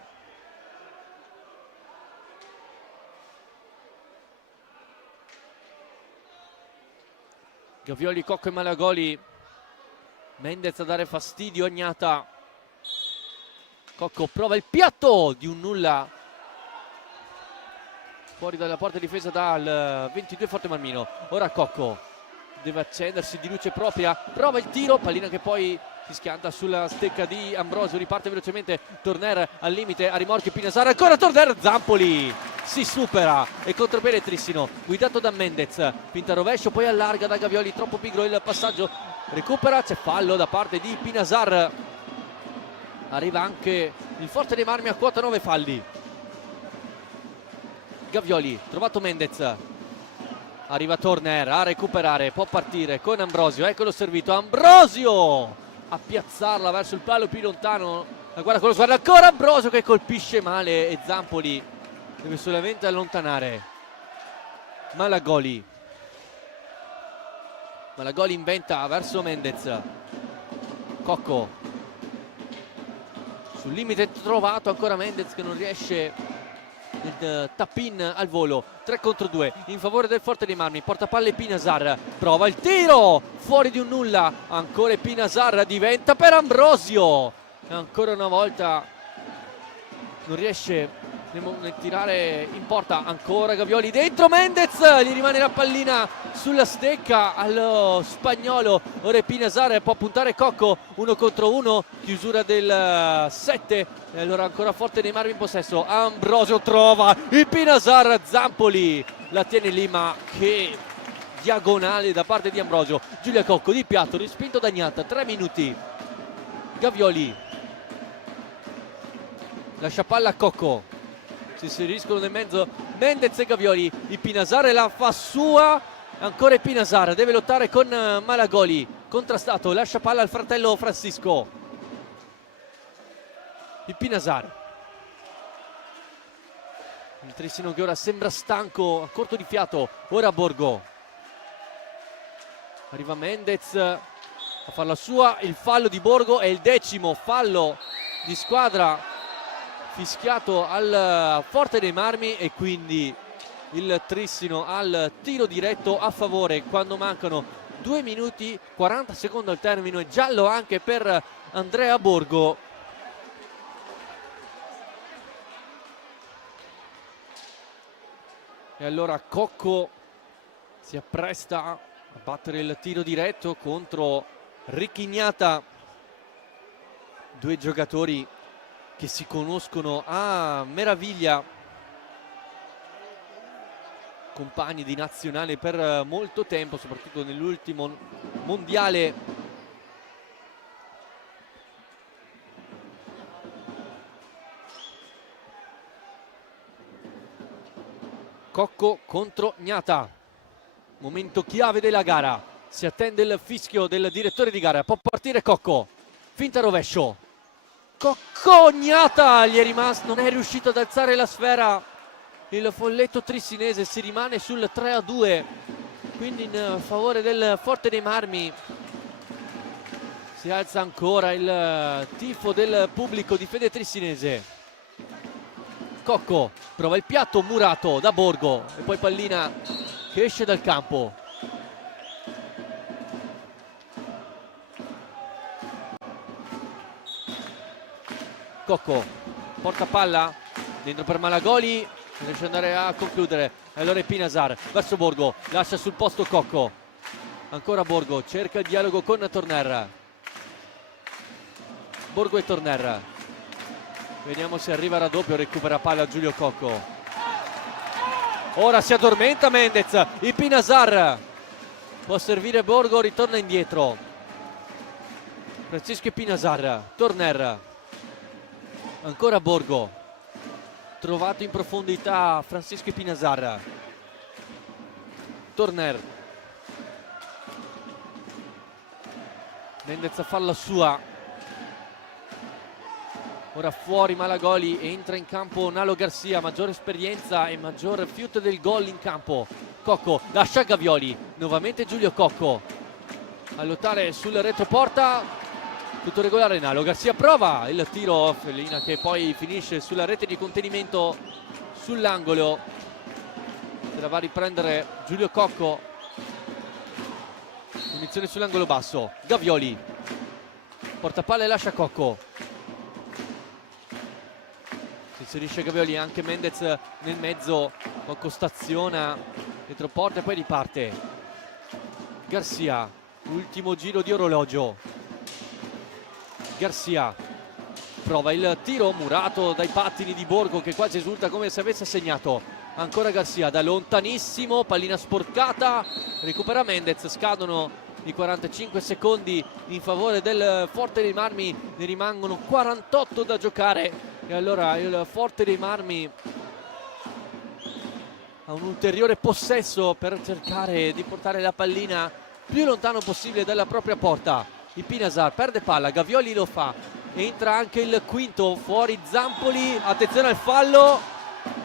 Gavioli, Cocco e Malagoli. Mendez a dare fastidio a Gnata. Cocco prova il piatto di un nulla fuori dalla porta difesa dal 22 Forte Marmino. Ora Cocco deve accendersi di luce propria, prova il tiro, pallina che poi si schianta sulla stecca di Ambrosio, riparte velocemente Torner al limite, a rimorchio Pinasar, ancora Torner, Zampoli si supera e contropiede Trissino, guidato da Mendez, pinta rovescio, poi allarga da Gavioli, troppo pigro il passaggio, recupera, c'è fallo da parte di Pinasar. Arriva anche il Forte dei Marmi a quota 9 falli. Gavioli, trovato Mendez, arriva Torner a recuperare, può partire con Ambrosio, eccolo servito, Ambrosio a piazzarla verso il palo più lontano, la guarda con lo sguardo, ancora Ambrosio che colpisce male e Zampoli deve solamente allontanare. Malagoli inventa verso Mendez, Cocco sul limite trovato, ancora Mendez che non riesce il tap-in al volo, 3 contro 2 in favore del Forte dei Marmi, portapalle Pinasar, prova il tiro fuori di un nulla, ancora Pinasar, diventa per Ambrosio, ancora una volta non riesce a tirare in porta, ancora Gavioli dentro, Mendez, gli rimane la pallina sulla stecca allo spagnolo, ora Pinasar può puntare Cocco, 1 contro 1, chiusura del 7, e allora ancora Forte dei Marmi in possesso, Ambrosio trova il Pinasar, Zampoli la tiene lì ma che diagonale da parte di Ambrosio, Giulia Cocco di piatto, respinto da Gnata, 3 minuti, Gavioli lascia palla a Cocco, si inseriscono nel mezzo Mendez e Gavioli, il Pinasar la fa sua, ancora il Pinasar deve lottare con Malagoli, contrastato, lascia palla al fratello Francisco, il Pinasar, il Trissino che ora sembra stanco, a corto di fiato, ora Borgo, arriva Mendez a farla sua, il fallo di Borgo è il 10° fallo di squadra fischiato al Forte dei Marmi e quindi il Trissino al tiro diretto a favore quando mancano 2 minuti 40 secondi al termine, e giallo anche per Andrea Borgo. E allora Cocco si appresta a battere il tiro diretto contro Ricky Gnata, due giocatori che si conoscono a meraviglia, compagni di nazionale per molto tempo, soprattutto nell'ultimo mondiale. Cocco contro Gnata, momento chiave della gara, si attende il fischio del direttore di gara, può partire Cocco, finta rovescio, Cocco, Gnata gli è rimasto, non è riuscito ad alzare la sfera il folletto trissinese, si rimane sul 3-2, quindi in favore del Forte dei Marmi. Si alza ancora il tifo del pubblico di Fede Trissinese. Cocco prova il piatto, murato da Borgo e poi pallina che esce dal campo. Cocco porta palla dentro per Malagoli, non riesce ad andare a concludere. Allora è Pinasar verso Borgo, lascia sul posto Cocco, ancora Borgo, cerca il dialogo con Torner. Borgo e Torner, vediamo se arriva a raddoppio. Recupera palla Giulio Cocco, ora si addormenta Mendez, il Pinasar può servire Borgo, ritorna indietro Francisco Pinasar. Torner, ancora Borgo, trovato in profondità Francisco Pinasar. Torner, Mendez a farla sua, ora fuori Malagoli, entra in campo Nalo Garcia, maggiore esperienza e maggior fiuto del gol in campo. Cocco lascia Gavioli, nuovamente Giulio Cocco a lottare sul retroporta, tutto regolare. Nalo Garcia prova il tiro, Fellina che poi finisce sulla rete di contenimento sull'angolo. Se la va a riprendere Giulio Cocco, punizione sull'angolo basso. Gavioli porta palla e lascia Cocco, si inserisce Gavioli, anche Mendez nel mezzo. Cocco staziona dietro porta e poi riparte. Garcia, ultimo giro di orologio. Garcia prova il tiro, murato dai pattini di Borgo che quasi esulta come se avesse segnato. Ancora Garcia da lontanissimo, pallina sporcata, recupera Mendez. Scadono i 45 secondi in favore del Forte dei Marmi, ne rimangono 48 da giocare e allora il Forte dei Marmi ha un ulteriore possesso per cercare di portare la pallina più lontano possibile dalla propria porta. Il Pinasar perde palla, Gavioli lo fa, entra anche il quinto, fuori Zampoli, attenzione al fallo,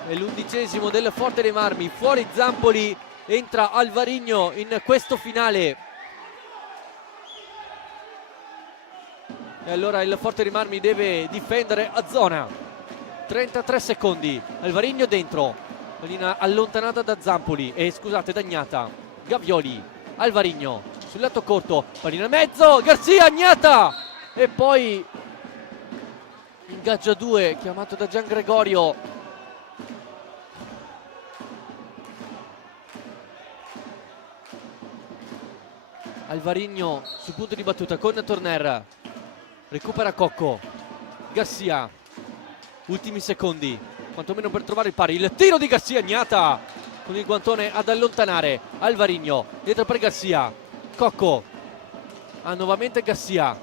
è l'11° del Forte dei Marmi, fuori Zampoli, entra Alvarigno in questo finale. E allora il Forte dei Marmi deve difendere a zona. 33 secondi, Alvarigno dentro, pallina allontanata da Zampoli, scusate, Dagnata. Gavioli, Alvarigno sul lato corto, pallina in mezzo, Garcia, Agnata e poi ingaggia 2 chiamato da Gian Gregorio. Alvarigno sul punto di battuta con Torner, recupera Cocco. Garcia, ultimi secondi quantomeno per trovare il pari, il tiro di Garcia, Agnata con il guantone ad allontanare. Alvarigno dietro per Garcia, Cocco nuovamente Garcia,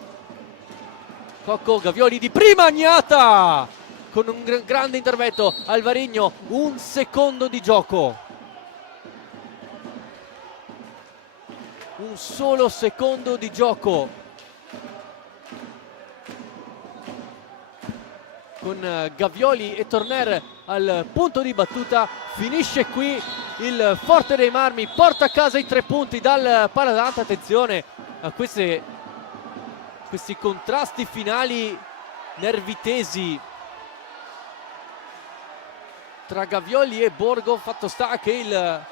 Cocco, Gavioli di prima, Agnata con un grande intervento. Alvarigno, un secondo di gioco, un solo secondo di gioco con Gavioli e Torner al punto di battuta. Finisce qui il Forte dei Marmi, porta a casa i 3 punti dal Paladante. Attenzione a questi contrasti finali nervitesi tra Gavioli e Borgo. Fatto sta che la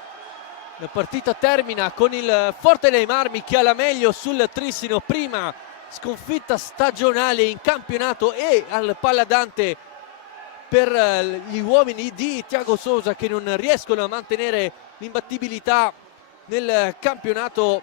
partita termina con il Forte dei Marmi che ha la meglio sul Trissino, prima sconfitta stagionale in campionato, e al Paladante per gli uomini di Thiago Sousa che non riescono a mantenere l'imbattibilità nel campionato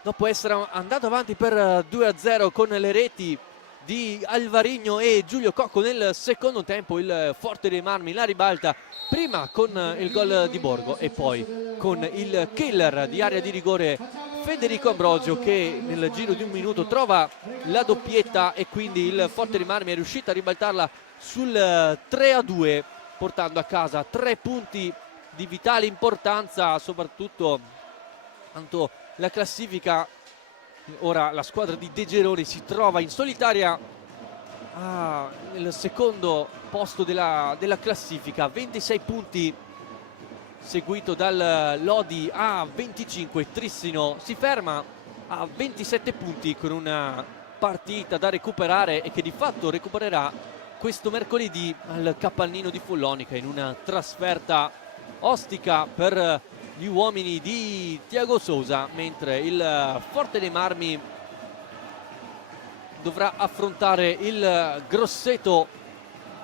dopo essere andato avanti per 2-0 con le reti di Alvarigno e Giulio Cocco nel secondo tempo. Il Forte dei Marmi la ribalta prima con il gol di Borgo e poi con il killer di area di rigore Federico Ambrosio che nel giro di un minuto trova la doppietta e quindi il Forte dei Marmi è riuscito a ribaltarla sul 3-2 portando a casa 3 punti di vitale importanza, soprattutto tanto la classifica. Ora la squadra di De Geroni si trova in solitaria nel secondo posto della classifica, 26 punti seguito dal Lodi a 25. Trissino si ferma a 27 punti con una partita da recuperare e che di fatto recupererà questo mercoledì al Capannino di Follonica in una trasferta ostica per gli uomini di Tiago Sousa, mentre il Forte dei Marmi dovrà affrontare il Grosseto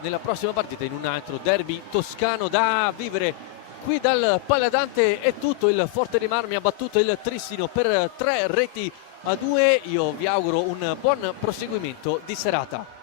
nella prossima partita in un altro derby toscano da vivere. Qui dal Paladante è tutto. Il Forte dei Marmi ha battuto il Trissino per 3-2. Io vi auguro un buon proseguimento di serata.